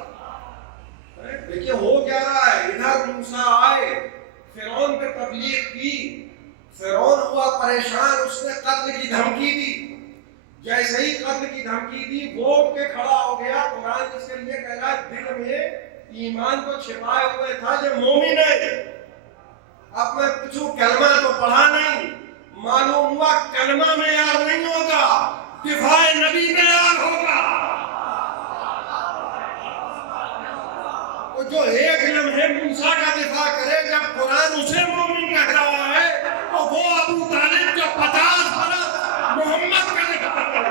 دیکھیے ہو کیا رہا ہے. ادھر موسیٰ آئے، فرعون پہ تبلیغ کی، فرعون ہوا پریشان، اس نے قتل کی دھمکی دی. جیسے ہی قتل کی دھمکی دی وہ اٹھ کے کھڑا ہو گیا. قرآن اس کے لیے کہہ رہا ہے دل میں ایمان کو چھپائے ہوئے تھا، یہ مومن ہے. اب میں پوچھوں کلمہ تو پڑھا نہیں، معلوم ہوا کلمہ میں یاد نہیں ہوگا، دفاع نبی میں یاد ہوگا. جو ایک لمحے موسیٰ کا دفاع کرے جب قرآن اسے مومن کہہ رہا ہے، تو وہ ابو طالب جو 50 برس محمد کا دفاع کرے.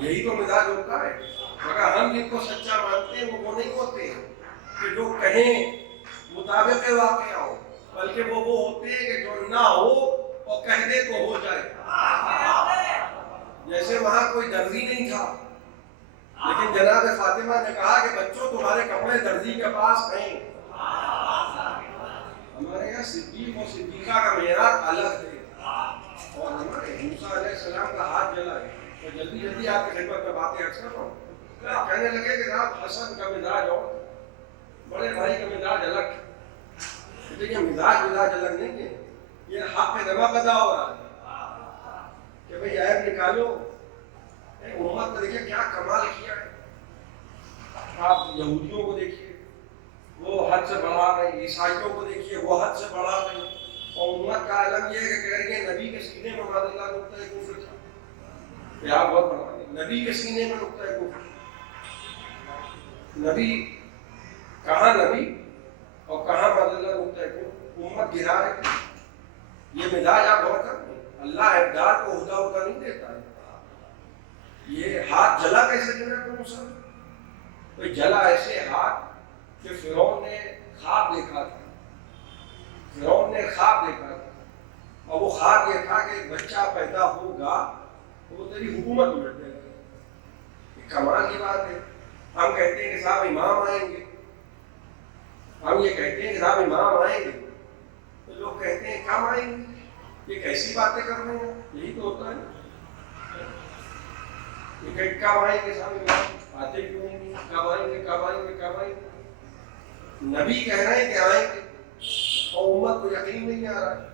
یہی تو مزاج ہوتا ہے. مگر ہم جن کو سچا مانتے ہیں وہ نہیں ہوتے کہ جو کہیں مطابق واقعہ ہو، بلکہ وہ ہوتے ہیں کہ جو نہ ہو اور کہہ دے تو ہو جائے. جیسے وہاں کوئی درزی نہیں تھا، لیکن جناب فاطمہ نے کہا کہ بچوں تمہارے کپڑے درزی کے پاس ہیں. ہمارے یہاں صدیق اور صدیقہ کا معیار الگ ہے، اور ہمارے موسیٰ علیہ السلام کا ہاتھ جلا ہے. تو جلدی جلدی آپ کی خدمت میں باتیں عرض کر رہا ہوں. کہنے لگے کہ جناب حسن کا مزاج اور بڑے بھائی کا مزاج الگ ہے. لیکن مزاج الگ نہیں ہے، یہ حق پہ دماغ پیدا ہو رہا ہے کہ بھئی عیب نکالو. امت نے دیکھیں کیا کمال کیا ہے. آپ یہودیوں کو دیکھیے وہ حد سے بڑھا رہے ہیں، عیسائیوں کو دیکھیے وہ حد سے بڑھا رہے ہیں. اور امت کا عالم یہ ہے کہ کہہ رہی ہے نبی کے سینے میں معاذ اللہ نقطۂ کفر تھا. یہ آپ بہت بڑھا رہے، نبی کے سینے میں نقطۂ کفر. نبی کہاں نبی اور کہاں معاذ اللہ نقطۂ کفر. امت گرا رہے. یہ مزاج آپ غور کر رہے ہیں. اللہ ابدار کو عہدہ نہیں دیتا ہے. یہ ہاتھ جلا کیسے جلا موسیٰ؟ تو جلا ایسے ہاتھ کہ فرعون نے خواب دیکھا تھا. فرعون نے خواب دیکھا تھا اور وہ خواب یہ تھا کہ ایک بچہ پیدا ہوگا تو وہ تیری حکومت الٹ دے گا. یہ کمال کی بات ہے. ہم کہتے ہیں کہ صاحب امام آئیں گے، ہم یہ کہتے ہیں کہ صاحب امام آئیں گے، تو لوگ کہتے ہیں کب آئیں گے؟ یہ کیسی باتیں کر رہے ہیں؟ یہی تو ہوتا ہے نا، یہ کب آئیں گے صاحب، آتے کیوں نہیں؟ کب آئیں گے کب آئیں گے کب آئیں گے؟ نبی کہہ رہے ہیں کہ آئیں گے اور امت کو یقین نہیں آ رہا ہے۔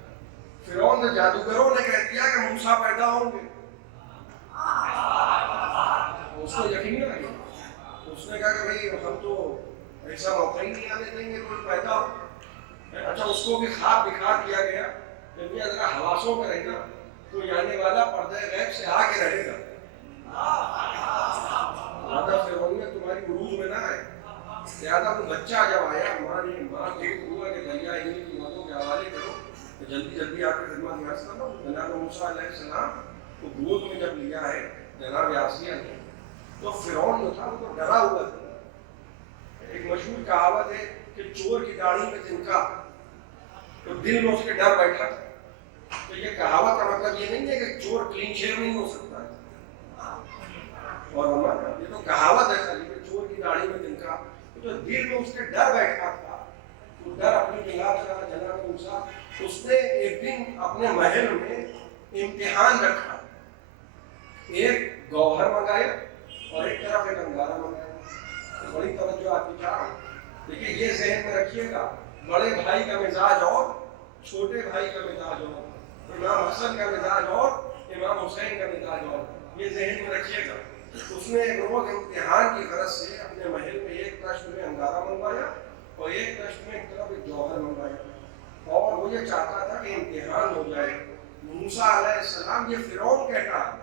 فرعون نے جادوگروں نے کہہ دیا کہ موسیٰ پیدا ہوں گے، اس کو یقین نہ آیا، اس نے کہا کہ بھائی ہم تو ایسا موقع ہی نہیں آنے دیں گے کوئی پیدا ہو۔ اچھا اس کو بھی خواب دکھا دیا گیا کہ بھیا ذرا حواسوں میں رہنا، کوئی آنے والا پردہ غیب سے آ کے رہے گا، زیادہ فرعون نے تمہاری عروج میں نہ آئے، زیادہ وہ بچہ جب آیا ماں دیکھ ہوا کہ دریا انہیں کی مدوں کے حوالے کرو تو جلدی جلدی آپ کی خدمت میں عرض کرنا، جناب موسیٰ علیہ السلام کو گود میں جب لیا ہے جناب آسیہ نے، تو فرعون جو تھا وہ تو ڈرا ہوا تھا۔ ایک مشہور کہاوت ہے کہ چور کی داڑھی میں تنکا، تو دل میں اس کے ڈر بیٹھا تھا۔ تو یہ کہاوت کا مطلب یہ نہیں ہے کہ چور کلین شیو نہیں ہو سکتا ہے، اور ہمارا یہ تو کہاوت ہے خالی کہ چور کی داڑھی میں تنکا، تو دل میں اس کے ڈر بیٹھا تھا، وہ ڈر اپنی نگاہ سے جناب موسیٰ، اس نے ایک دن اپنے محل میں امتحان رکھا، ایک گوہر منگایا اور ایک طرف ایک انگارہ منگایا۔ بڑی توجہ آپ کی چاہوں، دیکھیے یہ ذہن میں رکھیے گا، بڑے بھائی کا مزاج اور چھوٹے بھائی کا مزاج اور، امام حسن کا مزاج اور امام حسین کا مزاج اور، یہ ذہن میں رکھیے گا۔ اس نے ایک روز امتحان کی غرض سے اپنے محل میں ایک کشت میں انگارہ منگوایا اور ایک کشت میں ایک طرف ایک جوہر منگوایا، اور وہ یہ چاہتا تھا کہ امتحان ہو جائے۔ موسیٰ علیہ السلام، یہ فرعون کہتا ہے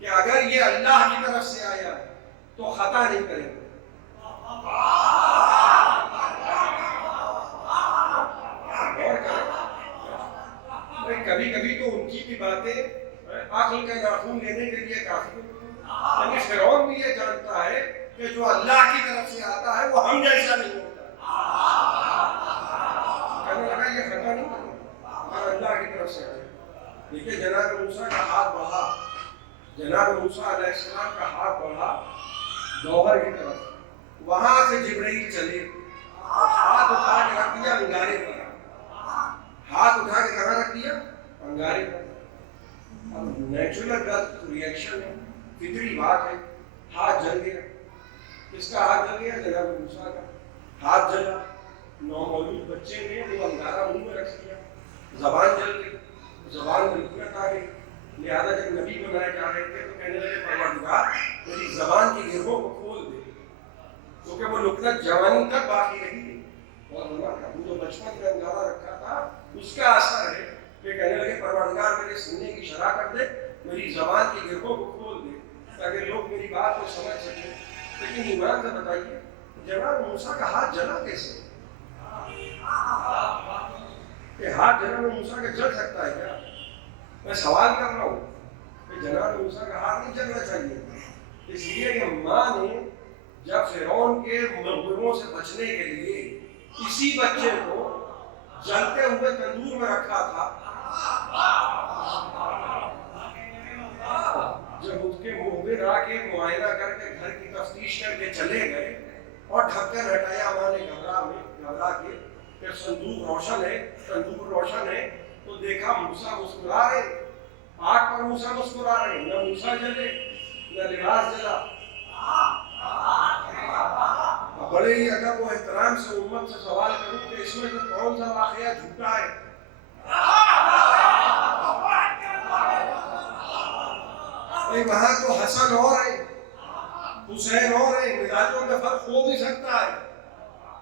کہ اگر یہ اللہ کی طرف سے آیا تو خطا نہیں کریں گے، کبھی کبھی تو ان کی بھی باتیں عقل کا ناخون لینے کے لیے کافی ہے۔ یعنی فرعون بھی یہ جانتا ہے کہ جو اللہ کی طرف سے آتا ہے وہ ہم جیسا نہیں ہوتا، کہنے لگا یہ خطا نہیں کرنا اگر اللہ کی طرف سے آئے۔ دیکھیے جناب موسیٰ کا ہاتھ بڑھا، جناب موسیٰ علیہ السلام کا ہاتھ بڑھا گوہر کی طرف، وہاں سے جبرائیل چلے، ہاتھ اٹھا کے رکھ دیا انگارے پر، ہاتھ اٹھا کے کہاں رکھ دیا؟ انگارے پر۔ اب نیچرل ریئیکشن ہے، فطری بات ہے، ہاتھ جل گیا۔ کس کا ہاتھ جل گیا؟ جناب موسیٰ کا ہاتھ جلا۔ نومولود بچے نے وہ انگارہ منہ میں رکھ دیا، زبان جل گئی، زبان میں لکنت آ گئی، لہٰذا جب نبی بنائے جا رہے تھے تو کہنے لگے پروردگار میری زبان کی گرہوں کو کھول دے، کیونکہ وہ لکنت جوانی تک باقی رہی ہے، اور وہ جو بچپن میں انگارہ رکھا تھا اس کا اثر ہے کہ کہنے لگے پروردگار میرے سینے کی شرح کر دے، میری زبان کی گرہوں کو کھول دے تاکہ لوگ میری بات کو سمجھ سکیں۔ لیکن ایمان سے بتائیے جناب موسیٰ کا ہاتھ جلا کیسے؟ کہ ہاتھ جناب موسیٰ کا جل سکتا ہے کیا؟ میں سوال کر رہا ہوں کہ جناب موسیٰ کا ہاتھ نہیں جلنا چاہیے، اس لیے کہ ماں نے جب فرعون کے مغربوں سے بچنے کے لیے اسی بچے کو جلتے ہوئے تندور میں رکھا تھا، جب اس کے مخبر آ کے معائنہ کر کے گھر کی تفتیش کر کے چلے گئے اور ڈھکن ہٹایا، ماں نے گھبرا کے کہ صندوق روشن ہے، تندور روشن ہے، تو دیکھا موسیٰ مسکرا رہے، آگ پر موسیٰ مسکرا رہے، نہ موسیٰ جلے نہ لباس جلا۔ بڑے ہی ادب و احترام سے امت سے سوال کروں کہ اس میں سے کون سا واقعہ جھوٹا ہے؟ وہاں تو حسن اور ہے، حسین اور ہے، مزاجوں میں فرق ہو بھی سکتا ہے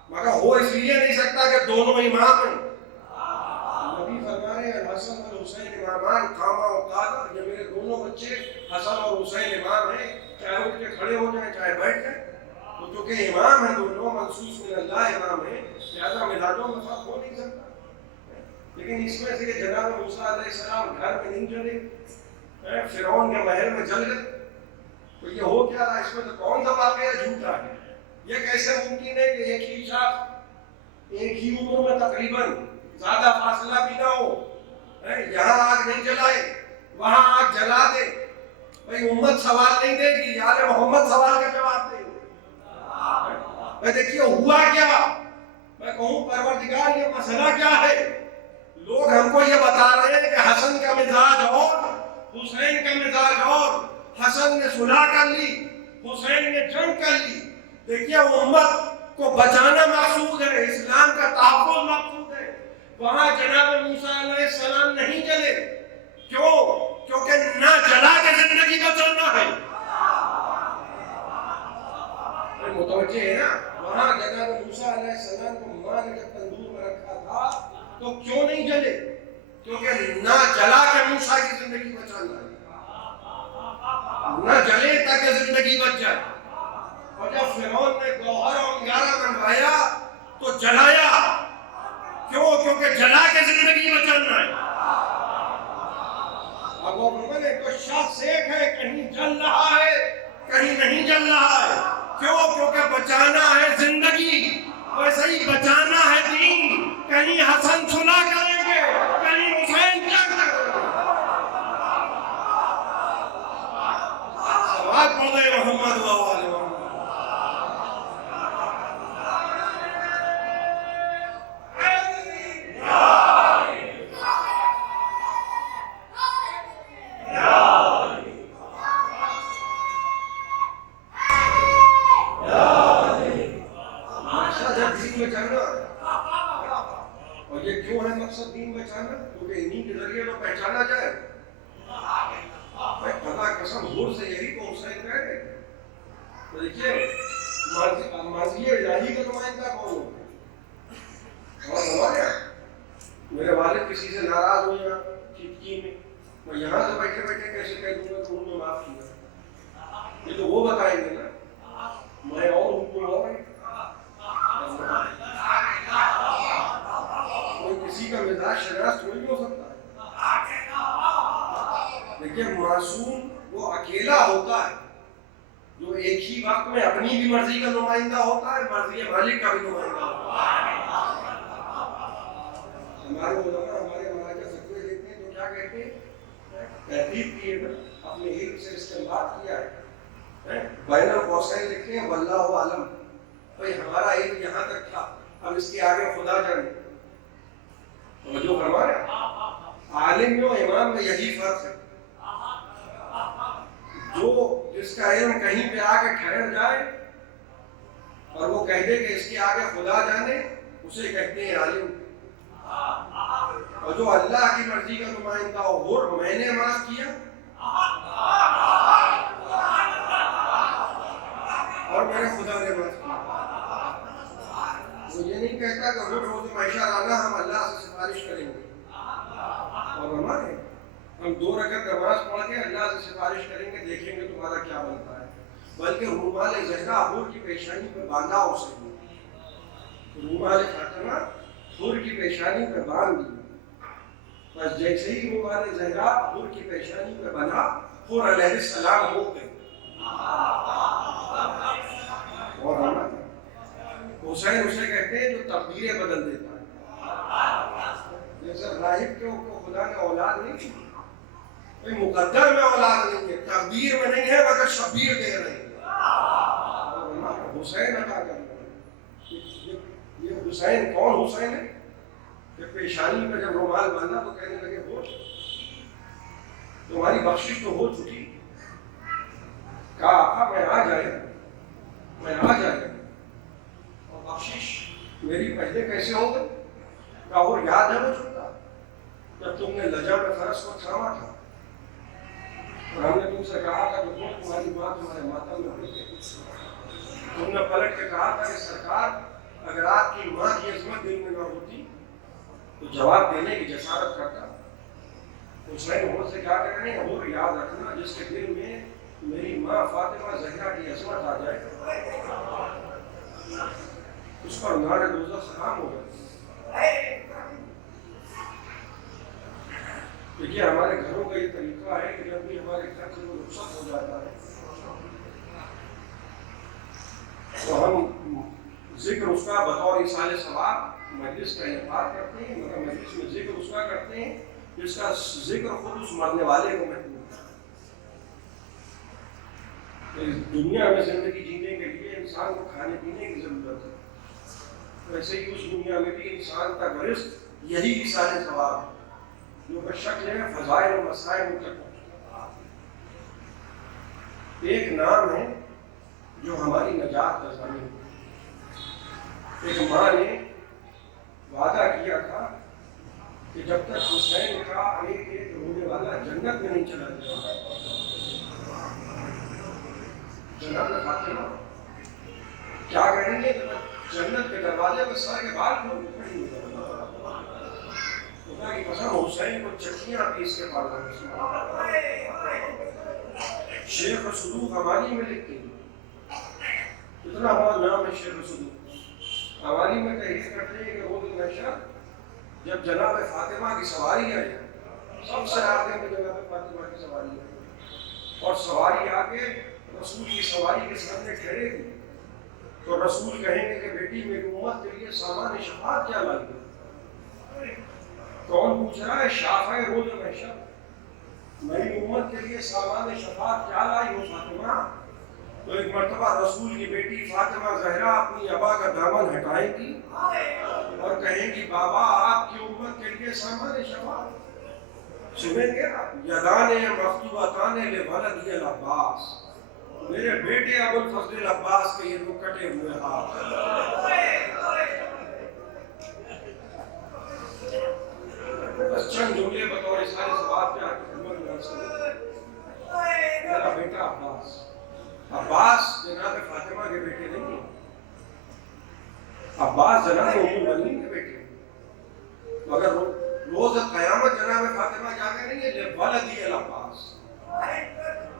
مگر ہو اس لیے نہیں سکتا کہ دونوں امام ہیں۔ نبی فرما رہے ہیں حسن اور حسین امامان کاما و قادا، یہ میرے دونوں بچے حسن اور حسین امام ہیں، چاہے اٹھ کے کھڑے ہو جائیں چاہے بیٹھ جائیں، تو چونکہ امام ہیں دونوں، منصوص من اللہ امام ہیں، لہذا مزاجوں میں فرق ہو نہیں سکتا۔ لیکن اس میں سے کہ جناب موسیٰ علیہ السلام گھر میں نہیں جلے، فرعون کے محل میں جل گئے، تو یہ ہو کیا رہا؟ اس میں تو کون سا واقعہ جھوٹا ہے؟ یہ کیسے ممکن ہے کہ ایک ہی شخص ایک ہی عمر میں تقریباً زیادہ فاصلہ بھی نہ ہو، یہاں آگ نہیں جلائے وہاں آگ جلا دے؟ بھائی امت سوال نہیں دے گی، آل محمد سوال کا جواب دے گی۔ میں دیکھیے ہوا کیا، میں کہوں پروردگار یہ مسئلہ کیا ہے؟ لوگ ہم کو یہ بتا رہے ہیں کہ حسن کا مزاج اور حسین کا مزاج اور، حسن نے صلح کر لی، حسین نے جنگ کر لی۔ دیکھیے امت کو بچانا مقصود ہے، اسلام کا تحفظ مقصود ہے۔ وہاں جناب موسیٰ علیہ السلام نہیں جلے، کیوں؟ کیونکہ نہ جلا کے زندگی بچانا ہے۔ متوجہ ہے نا؟ وہاں جناب موسیٰ علیہ السلام کو ماں نے جب تندور میں رکھا تھا تو کیوں نہیں جلے؟ کیونکہ نہ جلا کے موسیٰ کی زندگی بچانا ہے، نہ جلے تاکہ زندگی بچ جائے۔ اور جب فرعون نے گوہر اور انگارہ منوایا تو جلایا، کیوں؟ کیونکہ جلا کے زندگی بچانا ہے۔ اب وہ ایک تو شخص ایک ہے، کہیں جل رہا ہے کہیں نہیں جل رہا ہے، کیوں؟ کیونکہ بچانا ہے زندگی، ویسے ہی بچانا ہے دین۔ کہیں حسن صلح کریں گے، کہیں حسین جنگ کریں گے۔ صلوات پڑھیں محمد و آل محمد۔ اور یہ کیوں ہے مقصد دین بچانا؟ کیونکہ انہی کے ذریعے تو پہچانا جائے۔ خدا قسم زور سے یہی تو حسین کہہ رہے ہیں۔ تو دیکھیے ماضی الہی کا نمائندہ کون ہوگا؟ اور ہمارے میرے والد کسی سے ناراض ہو یا چٹکی میں، میں یہاں سے بیٹھے بیٹھے کیسے کہہ دوں گا کہ انہوں نے معاف کیا؟ یہ تو وہ بتائیں گے نا، میں اور ان کو اور کوئی کسی کا مزاج شناس تھوڑی ہو سکتا ہے۔ دیکھیے معصوم وہ اکیلا ہوتا ہے جو ایک ہی وقت میں اپنی بھی مرضی کا نمائندہ ہوتا ہے، مرضی مالک کا بھی نمائندہ ہوتا ہے۔ ہمارے علماء ہمارے مراجع فتوے دیتے ہیں تو کیا کہتے ہیں؟ تحقیق کیے نا، اپنے علم سے استنباط کیا ہے، بین القوسین لکھتے ہیں واللہ عالم۔ بھئی ہمارا علم یہاں تک تھا، اب اس کے آگے خدا جانے۔ توجہ فرما رہے ہیں؟ عالم میں اور امام میں یہی فرق ہے۔ جو جس کا علم کہیں پہ آ کے ٹھہر جائے اور وہ کہہ دے کہ اس کے آگے خدا جانے، اسے کہتے ہیں عالم۔ اور جو اللہ کی مرضی کا نمائندہ ہو، اور میں نے معاف کیا اور میرے خدا نے معاف کیا، وہ یہ نہیں کہتا کہ روز معاشہ آنا ہم اللہ سے سفارش کریں گے اور ہمارے ہم 2 رکعت نماز پڑھ کے اللہ سے سفارش کریں گے، دیکھیں گے تمہارا کیا بنتا ہے، بلکہ رومال زہرا حور کی پیشانی پہ باندھا اسے، رومال فاطمہ حور کی پیشانی پہ باندھ دی، بس جیسے ہی رومال زہرا حور کی پیشانی پہ بنا، حور علیہ السلام ہو گئے۔ اور ہمارے حسین اسے کہتے ہیں جو تقدیریں بدل دیتا ہے۔ جیسے راہب کے خدا نے اولاد نہیں دی، مقدر میں اولاد نہیں ہے، تقدیر میں نہیں ہے، مگر شبیر دے رہے ہیں۔ حسین عطا کر رہے ہیں۔ یہ حسین کون حسین ہے؟ کہ پیشانی پہ جب رومال باندھا تو کہنے لگے ہو تمہاری بخشش تو ہو چکی۔ کہا آقا میں آ جائے اور بخشش میری پہلے کیسے ہو گئی؟ کہا اور یاد ہے وہ چکا جب تم نے لجا میں فرس کو تھاما تھا اور ہم نے تم سے کہا تھا کہ تمہاری ماں تمہارے ماتم میں ہوئی ہے، تم نے پلٹ کے کہا تھا کہ سرکار اگر آپ کی ماں کی عظمت دل میں نہ ہوتی تو جواب دینے کی جسارت کرتا۔ حسین عمر سے کیا کہہ رہے ہیں؟ اور یاد رکھنا جس کے دل میں میری ماں فاطمہ زہرا کی عظمت آ جائے اس پر نار دوزخ حرام ہو جائے۔ دیکھیے ہمارے گھروں کا یہ طریقہ ہے کہ جب بھی ہمارے گھر سے کوئی رخصت ہو جاتا ہے تو ہم ذکر اس کا بطور ایصال ثواب مجلس کا انعقاد کرتے ہیں، مگر مجلس میں ذکر اس کا کرتے ہیں جس کا ذکر خود اس مرنے والے کو محبوب ہے۔ اس دنیا میں زندگی جینے کے لیے انسان کو کھانے پینے کی ضرورت ہے، ویسے ہی اس دنیا میں بھی انسان کا رزق یہی ایصال ثواب ہے جو بشکل ہے فضائل و مسائل متقل۔ ایک نام ہے جو ہماری نجات کا ضامن ہے۔ ایک ماں نے وعدہ کیا تھا کہ جب تک حسین کا ایک ایک رونے والا جنت میں نہیں چلا جائے جناب فاطمہ کیا کہیں گے؟ جنت کے دروازے پر سر کے بال کھول کے کھڑی ہوئی خدا کی قسم حسین کو چٹیاں پیس کے پالا۔ شیخ صدوق حوالی میں لکھتے ہیں، اتنا بڑا نام ہے شیخ صدوق، حوالی میں تحریر کرتے ہیں کہ وہ دن شب جب جناب فاطمہ کی سواری آئی، سب سے آخر میں جناب فاطمہ کی سواری آئی اور سواری آ کے رسول کی سواری کے سامنے ٹھہرے گی تو رسول کہیں گے کہ بیٹی میری امت کے لیے سامان شفاعت کیا لائی ہے؟ کون پوچھ رہا ہے؟ شافع روز محشر میری امت کے لیے سامان شفاعت کیا لائی ہو فاطمہ؟ تو ایک مرتبہ رسول کی بیٹی فاطمہ زہرا اپنی ابا کا دامن ہٹائے گی اور کہیں گی بابا آپ کی امت کے لیے سامان شفاعت سنیں گے آپ، یدان مفتوحتان لولدی العباس، میرے بیٹے ابو الفضل العباس کے یہ دو کٹے ہوئے ہاتھ۔ بس چند جملے بطور سارے ثواب کے آپ کی خدمت میں عرض کروں۔ میرا بیٹا عباس، عباس جناب فاطمہ کے بیٹے نہیں ہیں، عباس جناب ام المؤمنین کے بیٹے ہیں، مگر روز قیامت جناب فاطمہ کیا کہیں گے؟ لولدی العباس،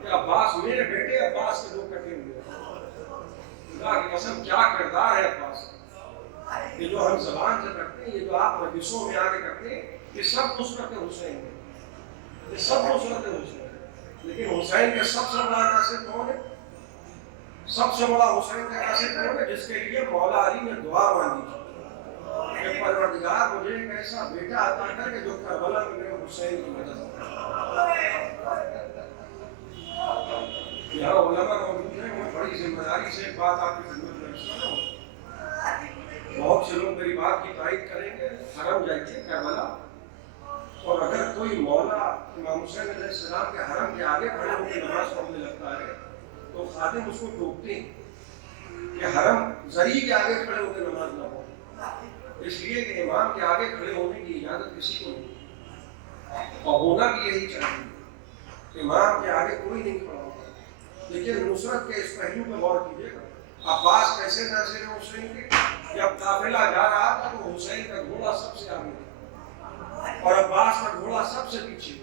کہ عباس میرے بیٹے عباس کے دو کٹے ہوئے ہیں۔ خدا کی قسم کیا کردار ہے عباس، یہ جو ہم زبان سے کرتے ہیں، یہ جو آپ مجلسوں میں آ کے کرتے ہیں، یہ سب نصرت حسین ہے، یہ سب نصرت حسین ہے۔ لیکن حسین کے سب سے بڑا ناصر کون ہے؟ سب سے بڑا حسین کا ناصر کون ہے؟ جس کے لیے مولا علی نے دعا مانگی تھی کہ پروردگار مجھے ایک ایسا بیٹا عطا کر کہ جو کربلا میں میرے حسین کی مدد کرے۔ یہاں علماء موجود ہیں، میں بڑی ذمہ داری سے ایک بات آپ کی خدمت میں رکھتا ہوں۔ بہت سے لوگ میری بات کی تائید کریں گے، حرم جائیے کربلا، اور اگر کوئی مولا امام حسین علیہ السلام کے حرم کے آگے کھڑے ہو کے نماز پڑھنے لگتا ہے تو خادم اس کو ٹوکتے ہیں کہ حرم زری کے آگے کھڑے ہو کے نماز نہ پڑھو، اس لیے کہ امام کے آگے کھڑے ہونے کی اجازت کسی کو نہیں، اور ہونا بھی یہی چاہیے، امام کے آگے کوئی نہیں کھڑا ہوتا۔ لیکن نصرت کے اس پہلو پہ غور کیجیے گا، عباس کیسے ناصر ہیں حسین کے؟ جب قافلہ جا رہا تھا تو حسین کا گھوڑا سب سے آگے اور عباس کا گھوڑا سب سے پیچھے،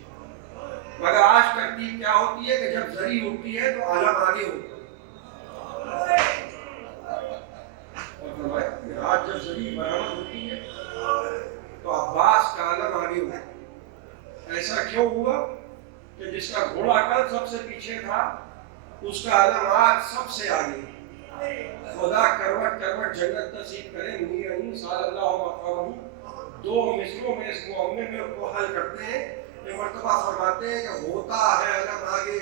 مگر آج ترتیب کیا ہوتی ہے کہ جب زری ہوتی ہے تو علم آگے ہوتا ہے، اور فرمایا آج جب زری برآمد ہوتی ہے تو عباس کا علم آگے ہوتا ہے۔ ایسا کیوں ہوا کہ جس کا گھوڑا کل سب سے پیچھے تھا اس کا علم آج سب سے آگے۔ خدا کروٹ کروٹ جنت نصیب کرے، میر علی صلی اللہ علیہ دو مصروں میں اس معاملے میں کو حل کرتے ہیں۔ ایک مرتبہ فرماتے ہیں کہ ہوتا ہے علم آگے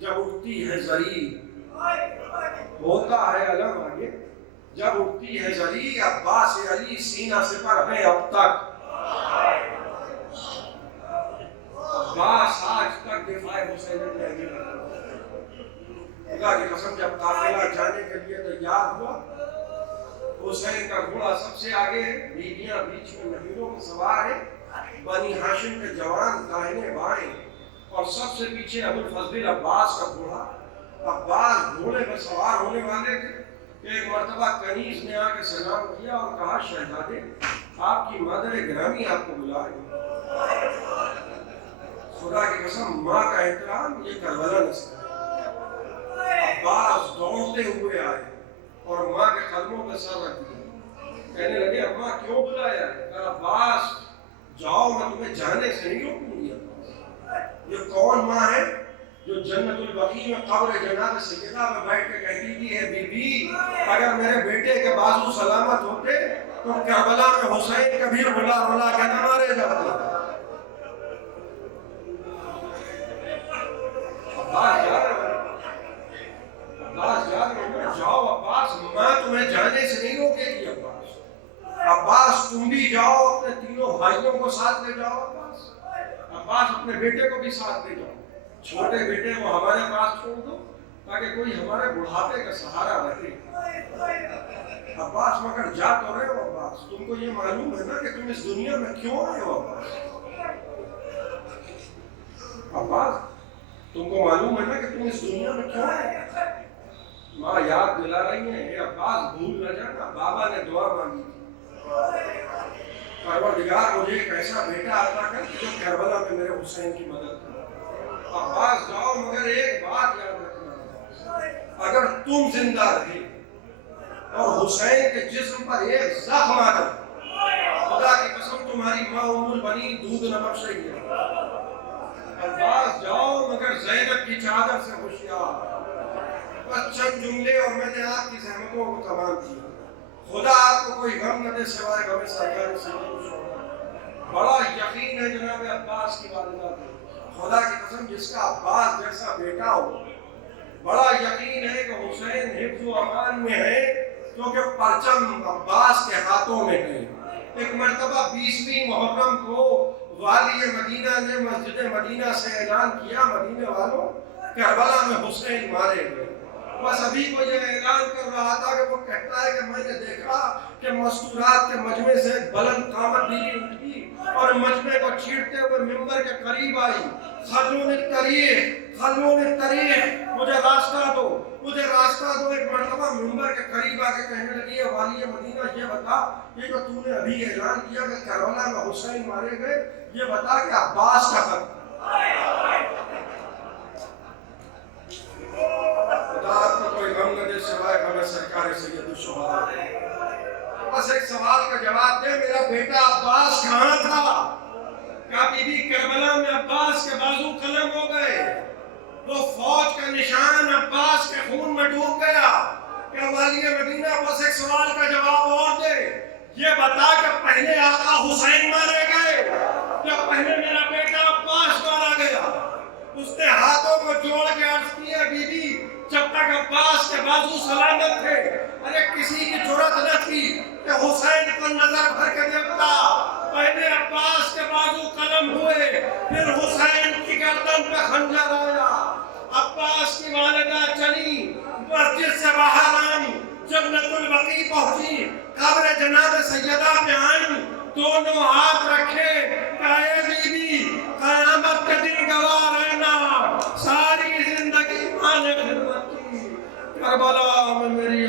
جب اٹھتی ہے زری، ہوتا ہے علم آگے جب اٹھتی ہے زری، عباس علی سینہ سپر ہے اب تک، عباس آج تک دفاع حسین نے نہیں رکھا۔ خدا کی قسم جب قافلہ جانے کے لیے تیار ہوا، حسین کا گھوڑا سب سے آگے ہے، بیویاں بیچ میں نبیوں میں سوار ہیں، بنی ہاشم کے جوان داہنے بائیں، اور سب سے پیچھے ابو الفضل عباس کا گھوڑا۔ عباس گھوڑے پر سوار ہونے والے تھے کہ ایک مرتبہ کنیز نے آ کے سلام کیا اور کہا شہزادے آپ کی مادر گرامی آپ کو بلا رہی ہے۔ خدا کی قسم ماں کا احترام یہ کربلا نصب ہے۔ عباس دوڑتے ہوئے آئے اور ماں کے قدموں پہ سر رکھ دیا، کہنے لگے اماں کیوں بلایا ہے؟ کہا عباس جاؤ میں تمہیں جانے سے نہیں روکوں گی۔ یہ کون ماں ہے جو جنت البقیع میں قبر جناب سیدہ میں بیٹھ کے کہتی تھی ہے بی بی اگر میرے بیٹے کے بازو سلامت ہوتے تو کربلا میں حسین کبھی رلا رلا کے نہ مارے جاتے۔ عباس جاؤ عباس، ماں تمہیں جانے سے نہیں روکے گی۔ عباس تم بھی جاؤ اپنے تینوں بھائی بھائیوں کو ساتھ لے جاؤ عباس، عباس اپنے بیٹے کو بھی ساتھ لے جاؤ، چھوٹے بیٹے کو ہمارے پاس چھوڑ دو تاکہ کوئی ہمارے بڑھاپے کا سہارا رہے۔ عباس مگر جا تو رہے ہو عباس، تم کو یہ معلوم ہے نا کہ تم اس دنیا میں کیوں آئے ہو عباس؟ عباس تم کو معلوم ہے نا کہ تم اس دنیا میں کیوں آئے؟ ماں یاد دلا رہی ہیں، اے عباس بھول نہ جانا بابا نے دعا مانگی تھی، پروردگار مجھے ایک ایسا بیٹا عطا کر جو کربلا میں میرے حسین کی مدد کرے۔ عباس جاؤ مگر ایک بات یاد رکھنا، اگر تم زندہ رہے اور حسین کے جسم پر ایک زخم آ جائے، خدا کی قسم تمہاری ماں ام البنین دودھ نہ بخشے گی۔ عباس جاؤ مگر زینب کی چادر سے ہوشیار۔ بس چند جملے اور میں نے آپ کی زحمتوں کو تمام کیا۔ خدا آپ کو کوئی غم نہ دے سوائے غم سرکار سے۔ بڑا یقین ہے جناب عباس کی والدہ کو، خدا کی قسم جس کا عباس جیسا بیٹا ہو، بڑا یقین ہے کہ حسین حفظ و امان میں ہے کیونکہ پرچم عباس کے ہاتھوں میں ہے۔ ایک مرتبہ 20ویں محرم کو والی مدینہ نے مسجد مدینہ سے اعلان کیا، مدینہ والوں کربلا میں حسین مارے گئے۔ بس ابھی کو یہ اعلان کر رہا تھا کہ وہ کہتا ہے کہ میں نے دیکھا کہ مستورات کے مجمع سے ایک بلند قامت بیوی اٹھی اور مجمع کو چھیڑتے ہوئے ممبر کے قریب آئی، خلون الطریق، مجھے راستہ دو، مجھے راستہ دو۔ ایک مرتبہ ممبر کے قریب آ کے کہنے لگی ہے والی مدینہ یہ بتا، یہ جو تو نے ابھی اعلان کیا کہ کربلا میں حسین مارے گئے، یہ بتا کہ عباس کا خط خدا آپ کو کوئی غم نہ دے سوائے غم سرکار سید الشہداء۔ بس ایک سوال کا جواب دے، میرا بیٹا عباس کہاں تھا؟ کیا بی بی کربلا میں عباس کے بازو قلم ہو گئے؟ وہ فوج کا نشان عباس کے خون میں ڈوب گیا؟ کیا والی مدینہ بس ایک سوال کا جواب اور دے، یہ بتا کہ پہلے آقا حسین مارے گئے یا پہلے میرا بیٹا عباس مارا گیا؟ اس نے ہاتھوں کو جوڑ کے عرض کیا، بی بی جب تک عباس کے بازو سلامت تھے، ارے کسی کی جرأت نہ تھی کہ حسین کو نظر بھر کے دیکھتا۔ پہلے عباس کے بازو قلم ہوئے، پھر حسین کی گردن پہ خنجر آیا۔ عباس کی والدہ چلی، مسجد سے باہر آئیں، جنت البقیع پہنچی، قبر جناب سیدہ پہ آئیں، دونوں ہاتھ رکھے، کہے بی بی قیامت کے دن گواہ رہنا، ساری زندگی ماں نے خدمت کی، کربلا میں میری